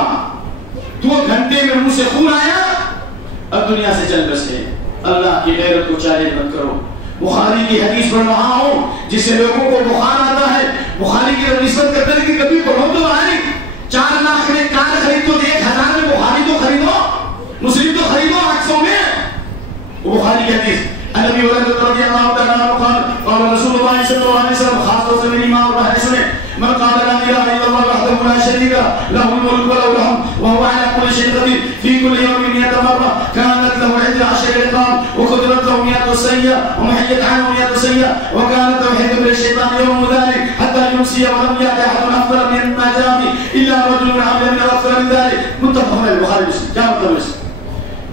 2 گھنٹے میں منہ سے خون آیا. اب دنیا سے چل بسے. اللہ کی غیرت کو چیلنج مت کرو. بخاری کی حدیث پڑھ رہا ہوں جسے لوگوں کو بخار آتا ہے، بخاری کی نسبت کرتے ہیں کہ کبھی پڑھو تو آئے. 4 لاکھ میں کار خرید تو 1000 میں بخاری تو خریدو، مسلم تو خریدو 800 میں. بخاری کی حدیث نبی رضی اللہ تعالیٰ عنہ قال قال رسول اللہ صلی اللہ علیہ وسلم، خاص طور سے میری ماں اور بہن سنیں، من قال لا الہ الا اللہ وحدہ لا شریک لہ الملک وله الحمد وهو على كل شيء قدیر في كل يوم 100 مرة كانت له 11 رقاب وقدرت له 100 سيئة ومحيت عنه 100 سيئة وكانت توحيد بالشيطان يوم ذلك حتى يمسي ولم يأت أحد أفضل مما جاء به إلا رجل عمل من أفضل من ذلك. متفق علیہ البخاری مسلم. کیا مطلب ہے؟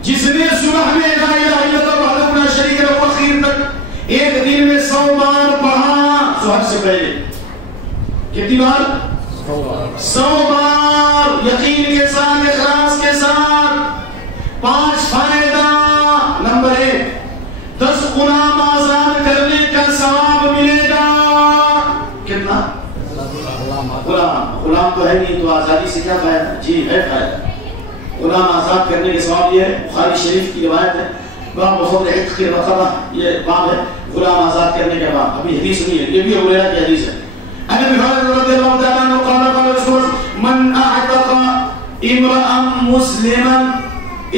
جس نے صبح میں لا الہ الا اللہ وحدہ لا شریک لہ اخیر تک ایک دن میں 100 بار پڑھا، سحر سے پہلے کتنی بار؟ 100 بار، یقین کے ساتھ، اخلاص کے ساتھ. 5 فائدہ. نمبر 1، 10 غلام آزاد کرنے کا ثواب ملے گا. کتنا؟ غلام تو ہے نہیں تو آزادی سے کیا فائدہ؟ جی ہے فائدہ. غلام آزاد کرنے کے ثواب یہ ہے، بخاری شریف کی روایت ہے، باب فضل عتق الرقبہ، یہ باب ہے غلام آزاد کرنے کے بعد. ابھی حدیث نہیں ہے، یہ بھی ابو ہریرہ کی حدیث ہے. ابی ہریرہ رضی اللہ تعالیٰ عنہ قال رسول من اعتق امرأ مسلما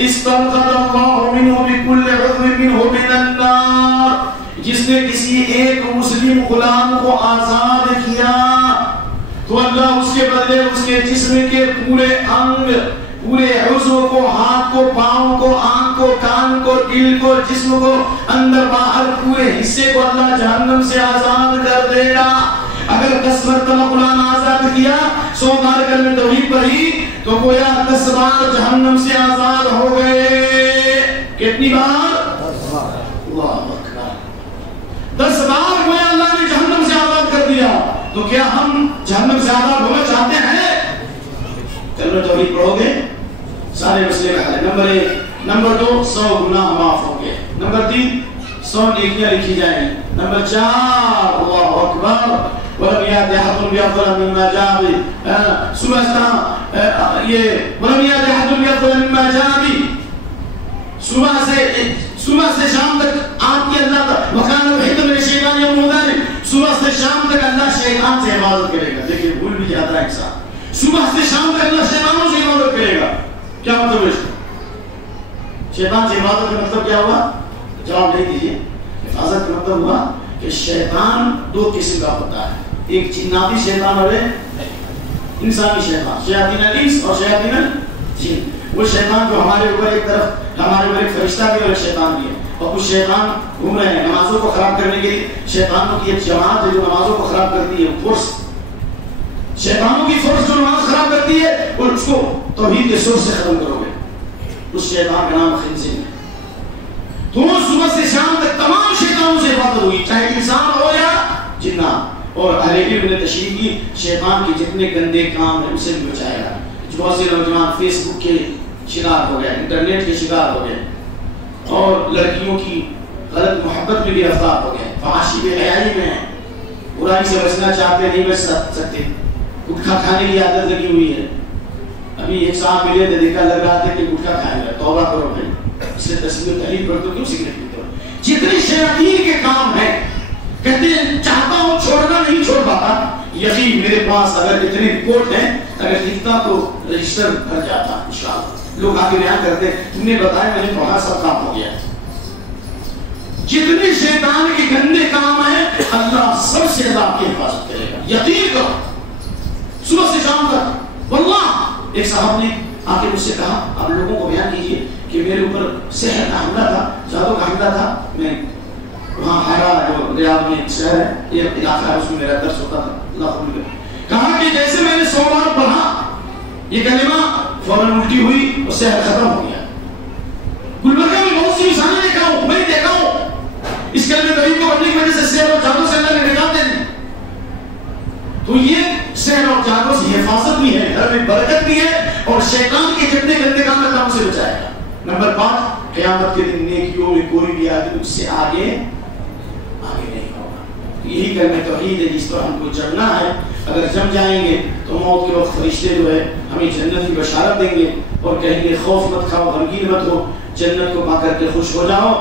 استنقذ اللہ منہ بكل عضو منہ من النار. جس نے کسی ایک مسلم غلام کو آزاد کیا تو اللہ اس کے بدلے اس کے جسم کے پورے انگ، پورے عضو کو، ہاتھ کو، پاؤں کو، آنکھ کو، کان کو، دل کو، جسم کو، اندر باہر پورے حصے کو اللہ جہنم سے آزاد کر دے گا. اگر 10 مرتبہ غلام آزاد کیا، 100 بار کلمہ توحید پڑھی تو گویا 10 بار جہنم سے آزاد ہو گئے. کتنی بار؟ 10 بار. اللہ اکبر. 10 بار گویا اللہ نے جہنم سے آزاد کر دیا. تو کیا ہم جہنم سے آزاد ہونا چاہتے ہیں؟ کلمہ توحید پڑھو گے سارے مسئلے کا حل ہے. نمبر 1. نمبر 2، 100 گناہ معاف ہوں گے. نمبر 3، 100 نیکیاں لکھی جائیں. نمبر 4، اللہ اکبر، ولم یأت احد بأفضل مما جاء به. صبح مما جاء به، صبح سے شام تک آپ کی اللہ کا وکان الحد من الشیطان یوم ذلک. صبح سے شام تک اللہ شیطان سے حفاظت کرے گا. دیکھیں بھول بھی جاتا ہے انسان. صبح سے شام تک اللہ شیطانوں سے حفاظت کرے گا. کیا مطلب ہے؟ شیطان سے حفاظت کا مطلب کیا ہوا؟ جواب نہیں دیجیے. حفاظت کا مطلب ہوا کہ شیطان دو قسم کا ہوتا ہے, ایک جناتی شیطان اور انسانی شیطان, شیاطین الانس اور شیاطین الجن. وہ شیطان جو ہمارے اوپر ایک طرف ہمارے اوپر ایک فرشتہ بھی اور ایک شیطان بھی ہے, اور کچھ شیطان گھوم رہے ہیں نمازوں کو خراب کرنے کے لیے. شیطانوں کی ایک جماعت ہے جو نمازوں کو خراب کرتی ہے, فورس, شیطانوں کی فورس جو نماز خراب کرتی ہے, اور اس کو توحید کے سورس سے ختم کرو گے. اس شیطان کا نام خنزیر ہے. تو صبح سے شام تک تمام شیطانوں سے حفاظت ہوئی, چاہے انسان ہو یا جنات. اور اہل علم نے تشریح کی شیطان کے جتنے گندے کام ہیں اسے بھی بچائے گا. بہت سے نوجوان فیس بک کے شکار ہو گئے, انٹرنیٹ کے شکار ہو گئے, اور لڑکیوں کی غلط محبت میں گرفتار ہو گئے, فحاشی بے حیائی میں ہیں, برائی سے بچنا چاہتے نہیں بچ سکتے, گٹکھا کھانے کی عادت لگی ہوئی ہے. ابھی ایک صاحب ملے تھے, دیکھا لگ رہا تھا کہ گٹکھا کھائے گا, توبہ کرو بھائی, اس سے تصویر تعلیم پر تو کیوں سگریٹ پیتے ہو. جتنے شیاطین کے کام ہیں, کہتے ہیں چاہتا ہوں چھوڑنا نہیں چھوڑ پاتا. یقین میرے پاس اگر اتنی رپورٹ ہے, اگر لکھتا تو رجسٹر کر جاتا انشاءاللہ. لوگ آگے بیان کرتے تم نے بتایا, میں نے پڑھا, سب کام ہو گیا. جتنے شیطان کے گندے کام ہیں اللہ سب سے زیادہ آپ کی حفاظت کرے گا, یقین کرو. صبح سے شام تک واللہ. ایک صاحب نے آ کے مجھ سے کہا آپ لوگوں کو بیان کیجیے کہ میرے اوپر سحر کا حملہ تھا, جادو کا حملہ تھا. میں وہاں ہارا جو ریاض میں شہر ہے, یہ علاقہ ہے, اس میں میرا درس ہوتا تھا. اللہ قبول کرے. کہا کہ جیسے میں نے 100 بار پڑھا یہ کلمہ, فوراً الٹی ہوئی اور سحر ختم ہو گیا. گلبرگہ میں بہت سی مثالیں دیکھا ہوں, میں دیکھا ہوں. اس کلمہ طبیب کو پڑھنے کی وجہ سے سحر اور جادو سے اللہ نے نجات دے دی. تو یہ سحر اور جادو سے حفاظت بھی ہے, گھر میں برکت بھی ہے, اور شیطان کے جتنے گندے کام ہے اللہ سے بچائے گا. نمبر 5, قیامت کے دن نیکیوں میں کوئی بھی آدمی اس سے آگے نہیں ہوگا. یہی کلمہ توحید ہے جس پر ہم کو چڑھنا ہے. اگر جم جائیں گے تو موت کے وقت فرشتے جو ہے ہمیں جنت کی بشارت دیں گے اور کہیں گے خوف مت کھاؤ, غمگین مت ہو, جنت کو پا کر کے خوش ہو جاؤ,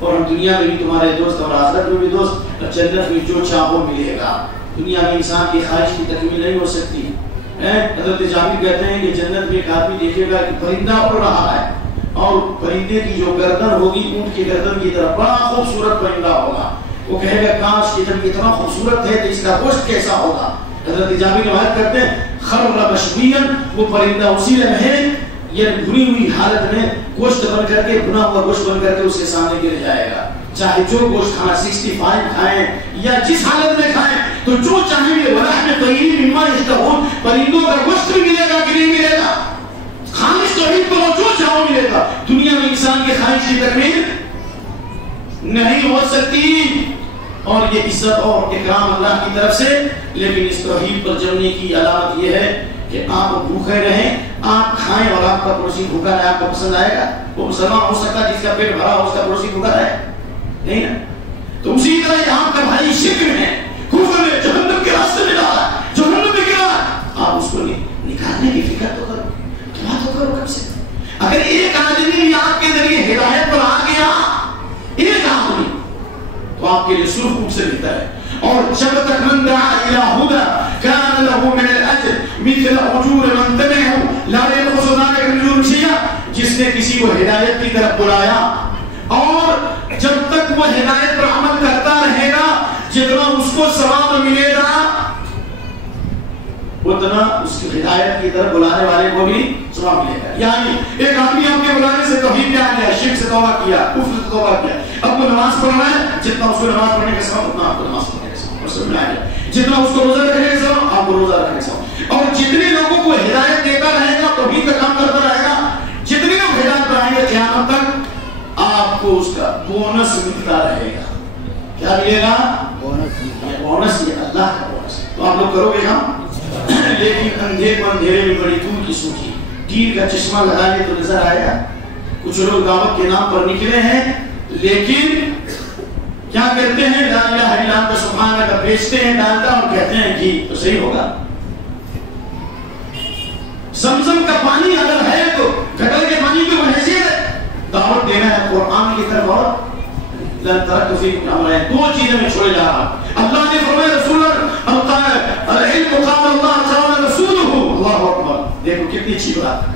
اور ہم دنیا میں بھی تمہارے دوست اور آخرت میں بھی دوست, اور جنت میں جو چاہو ملے گا. دنیا میں انسان کی خواہش کی تکمیل نہیں ہو سکتی. حضرت جابر کہتے ہیں کہ جنت میں ایک آدمی دیکھے گا کہ پرندہ اڑ رہا ہے, اور پرندے کی جو گردن ہوگی اونٹ کی گردن کی طرف, بڑا خوبصورت پرندہ ہوگا. وہ کہے گا کاش کہ جب اتنا خوبصورت ہے تو اس کا گوشت کیسا ہوگا. حضرت جابر روایت کرتے ہیں خر مشویا, وہ پرندہ اسی لمحے یہ بھنی ہوئی حالت میں گوشت بن کر کے, بھنا ہوا گوشت بن کر کے اس کے سامنے گر جائے گا. چاہے جو گوشت کھانا 65 کھائیں یا جس حالت میں کھائیں, تو جو چاہیں گے ولحم طیب مما یشتهون, پرندوں کا گوشت بھی ملے گا کہ نہیں ملے گا. خالص توحید کو جو چاہو ملے گا. دنیا میں انسان کی خواہش کی تکمیل نہیں ہو سکتی, اور یہ عزت اور اکرام اللہ کی طرف سے. لیکن اس توحید پر جمنے کی علامت یہ ہے کہ آپ بھوکے رہیں, آپ کھائیں, اور آپ کا پڑوسی بھوکا رہے. آپ کو پسند آئے گا؟ وہ مسلمان ہو سکتا جس کا پیٹ بھرا ہو, اس کا پڑوسی بھوکا رہے نہیں نا. تو اسی طرح آپ کا بھائی شرک میں ہے, کفر میں, جہنم کے راستے میں جا رہا ہے, جہنم میں گرا, آپ اس کو نکالنے کی فکر تو کرو, دعا تو کرو کم سے. اگر ایک آدمی آپ کے ذریعے ہدایت پر آ گیا, ایک آدمی, تو آپ کے لیے سرخ اونٹ سے بہتر ہے. اور جب تک من دعا الى هدى كان له من الاجر مثل اجور من تبعه لا ينقص ذلك من اجور شيئا. جس نے کسی کو ہدایت کی طرف بلایا, اور جب تک وہ ہدایت پر عمل کرتا رہے گا, جتنا اس کو ثواب ملے گا اتنا اس کی ہدایت کی طرف بلانے والے کو بھی ثواب ملے گا. یعنی ایک آدمی آپ کے بلانے سے توحید پہ آ گیا, شرک سے توبہ کیا, کفر سے توبہ کیا, اب وہ نماز پڑھ رہا ہے, جتنا اس کو نماز پڑھنے کا ثواب اتنا آپ کو نماز پڑھنے کا ثواب, اور سمجھ میں آ گیا. جتنا اس کو روزہ رکھنے کا ثواب آپ کو روزہ رکھنے کا ثواب. اور جتنے لوگوں کو ہدایت دیتا رہے گا, توحید کا کام کرتا رہے گا, جتنے لوگ ہدایت پر آئیں گے قیامت تک آپ کو اس کا بونس ملتا رہے گا. کیا ملے گا؟ بونس. یہ اللہ کا بونس. تو آپ لوگ کرو گے کام. لیکن اندھے کو اندھیرے میں بڑی دور کی سوچی, ٹیر کا چشمہ لگانے تو نظر آئے گا. کچھ لوگ دعوت کے نام پر نکلے ہیں, لیکن کیا کرتے ہیں, لا الہ الا انت سبحانک کا بیچتے ہیں ڈالتا, اور کہتے ہیں کہ تو صحیح ہوگا. زمزم کا پانی اگر ہے تو گٹر کے پانی کی وہ حیثیت ہے. دعوت دینا ہے قرآن کی طرف, اور لن ترکت فیکم امرین, دو چیزیں میں چھوڑے جا رہا. اللہ نے فرمایا رسول العلم قال اللہ قال رسولہ, اللہ اکبر. دیکھو کتنی اچھی بات.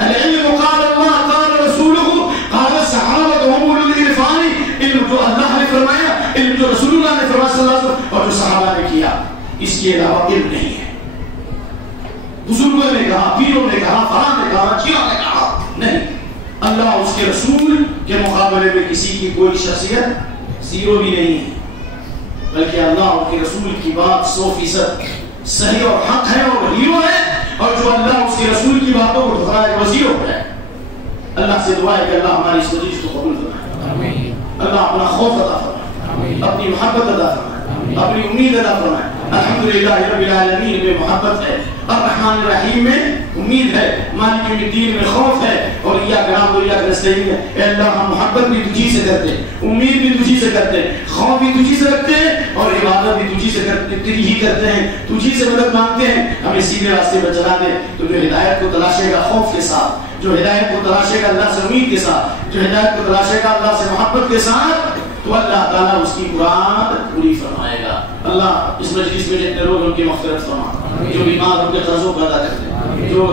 العلم قال اللہ قال رسولہ اس کے علاوہ علم نہیں ہے. بزرگوں نے کہا، پیروں نے کہا، فلاں نے کہا، چیوں نے کہا، نہیں. اللہ اس کے رسول کے مقابلے میں کسی کی کوئی شخصیت زیرو بھی نہیں ہے، بلکہ اللہ اور کے رسول کی بات 100% صحیح اور حق ہے اور ہیرو ہے، اور جو اللہ اس کے رسول کی باتوں کو ٹھکرائے وہ زیرو ہے. اللہ سے دعا ہے کہ اللہ ہماری اس مجلس کو قبول فرمائے، اللہ اپنا خوف عطا فرمائے، اپنی محبت عطا فرمائے، اپنی امید عطا فرمائے. الحمدللہ رب العالمین میں محبت ہے، الرحمن الرحیم میں امید ہے، مالک یوم الدین میں خوف ہے، اور ایاک نعبد و ایاک نستعین ہے. اے اللہ ہم محبت بھی تجھی سے کرتے ہیں، امید بھی تجھی سے کرتے ہیں، خوف بھی تجھی سے رکھتے ہیں، اور عبادت بھی تجھی سے کرتے ہیں، تجھی سے مدد مانگتے ہیں. ہمیں سیدھے راستے پر چلا دے. تو جو ہدایت کو تلاشے گا خوف کے ساتھ، جو ہدایت کو تلاشے گا اللہ سے امید کے ساتھ، جو ہدایت کو تلاشے گا اللہ سے محبت کے ساتھ، تو اللہ تعالیٰ اس کی مراد پوری فرمائے گا. اللہ اس مجلس میں جتنے لوگ ان کی مغفرت فرما، جو بیمار ان کے قرضوں کو ادا کر دے، جو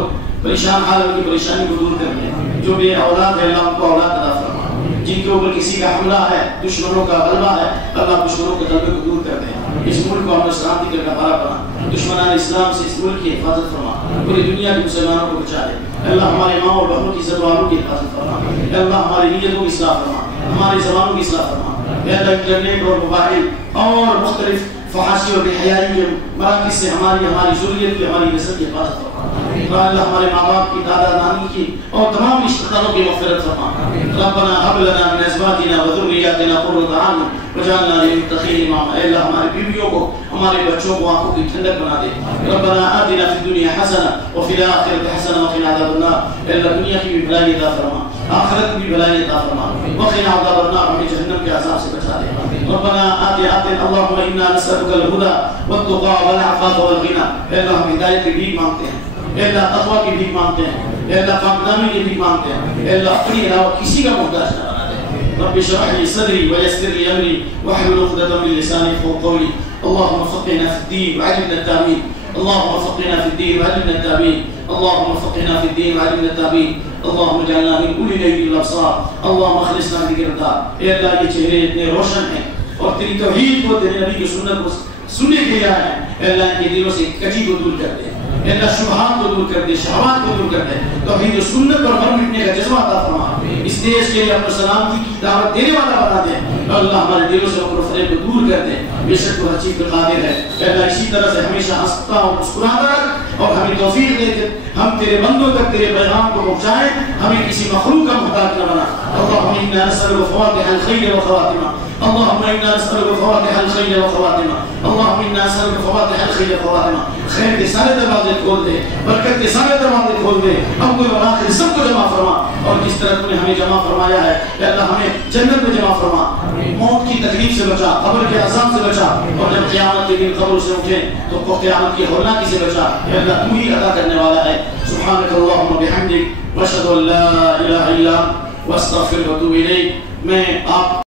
پریشان حال ان کی پریشانی کو دور کر دے، جو بے اولاد ہے اللہ ان کو اولاد عطا فرما. جن کے اوپر کسی کا حملہ ہے، دشمنوں کا غلبہ ہے، اللہ دشمنوں کے غلبے کو دور کر دے. اس ملک کو اپنے سلامتی کا گہوارہ بنا، دشمنان اسلام سے اس ملک کی حفاظت فرما، پوری دنیا کے مسلمانوں کو بچا دے. اللہ ہمارے ماں اور بہنوں کی عزت والوں کی حفاظت فرما. اللہ ہماری نیتوں کی اصلاح فرما، ہماری زبانوں کی اصلاح فرما. اللہ انٹرنیٹ اور موبائل اور مختلف فحاشی اور بے حیائی کے مراکز سے ہماری ضروریت کی، ہماری نسل کی حفاظت فرما. اللہ ہمارے ماں باپ کی، دادا نانی کی اور تمام رشتہ داروں کی مغفرت فرما. ربنا هب لنا من ازواجنا وذرياتنا قرة اعين واجعلنا للمتقين اماما. اے اللہ ہماری بیویوں کو، ہمارے بچوں کو آنکھوں کی ٹھنڈک بنا دے. ربنا آتنا في الدنيا حسنة وفي الآخرة حسنة وقنا عذاب النار. اے اللہ دنیا کی بھی بھلائی عطا فرما، آخرت کی بھی بھلائی عطا فرما، وقنا عذاب النار. ہمیں جہنم کے عذاب سے بچا دے. ربنا آتنا اللهم انا نسألك الهدى والتقى والعفاف والغنى. اے اللہ ہم ہدایت کی بھیک مانگتے ہیں، اے اللہ تقوی کی بھیک مانگتے ہیں، اے اللہ پاکدامنی کی بھیک مانگتے ہیں. اے اللہ اپنے علاوہ کسی کا محتاج نہ بنا دے. رب اشرح لي صدري ويسر لي امري واحلل عقدة من لساني يفقهوا قولي. اللهم فقهنا في الدين وعلمنا التأويل. اللهم فقهنا في الدين وعلمنا التأويل. اللهم فقهنا في الدين وعلمنا التأويل. اللهم اجعلنا من اولي الأيدي والابصار. اللهم اخلصنا بذكرك. اے اللہ یہ چہرے اتنے روشن ہیں اور تیری توحید کو، تیرے نبی کی سنت کو سننے کے لیے ہیں. اے اللہ ان کے دلوں سے کجی کو دور کر دے، اے اللہ شبہات کو دور کر دے، شہوات کو دور کر دے. توحید و سنت پر مر مٹنے کا جذبہ عطا فرما. اس دیش کے لیے اپنے سلامتی کی دعوت دینے والا بنا دے. اللہ ہمارے دلوں سے مکر و فریب کو دور کر دے. بے شک وہ ہر چیز پر قادر ہے. اے اللہ اسی طرح سے ہمیشہ ہنستا اور مسکراتا رکھ، اور ہمیں توفیق دے کہ ہم تیرے بندوں تک تیرے پیغام کو پہنچائیں، ہمیں کسی مخلوق کا محتاج نہ بنا. اللهم انا نسألك فواتح الخير وخواتمه. اللهم انا نسألك فواتح الخير وخواتمه. اللهم انا نسألك فواتح الخير وخواتمه. خیر کے سارے دروازے کھول دے، برکت کے سارے دروازے کھول دے. ہم کو اور آخر سب کو جمع فرما، اور جس طرح تم نے ہمیں جمع فرمایا ہے اے اللہ ہمیں جنت میں جمع فرما. موت کی تکلیف سے بچا، قبر کے عذاب سے بچا، اور جب قیامت کے دن قبر سے اٹھیں تو قیامت کی ہولناکی سے بچا. اے اللہ تو ہی عطا کرنے والا ہے. سبحانک اللہم وبحمدک واشہد ان لا الہ الا انت واستغفرک واتوب الیک. میں آپ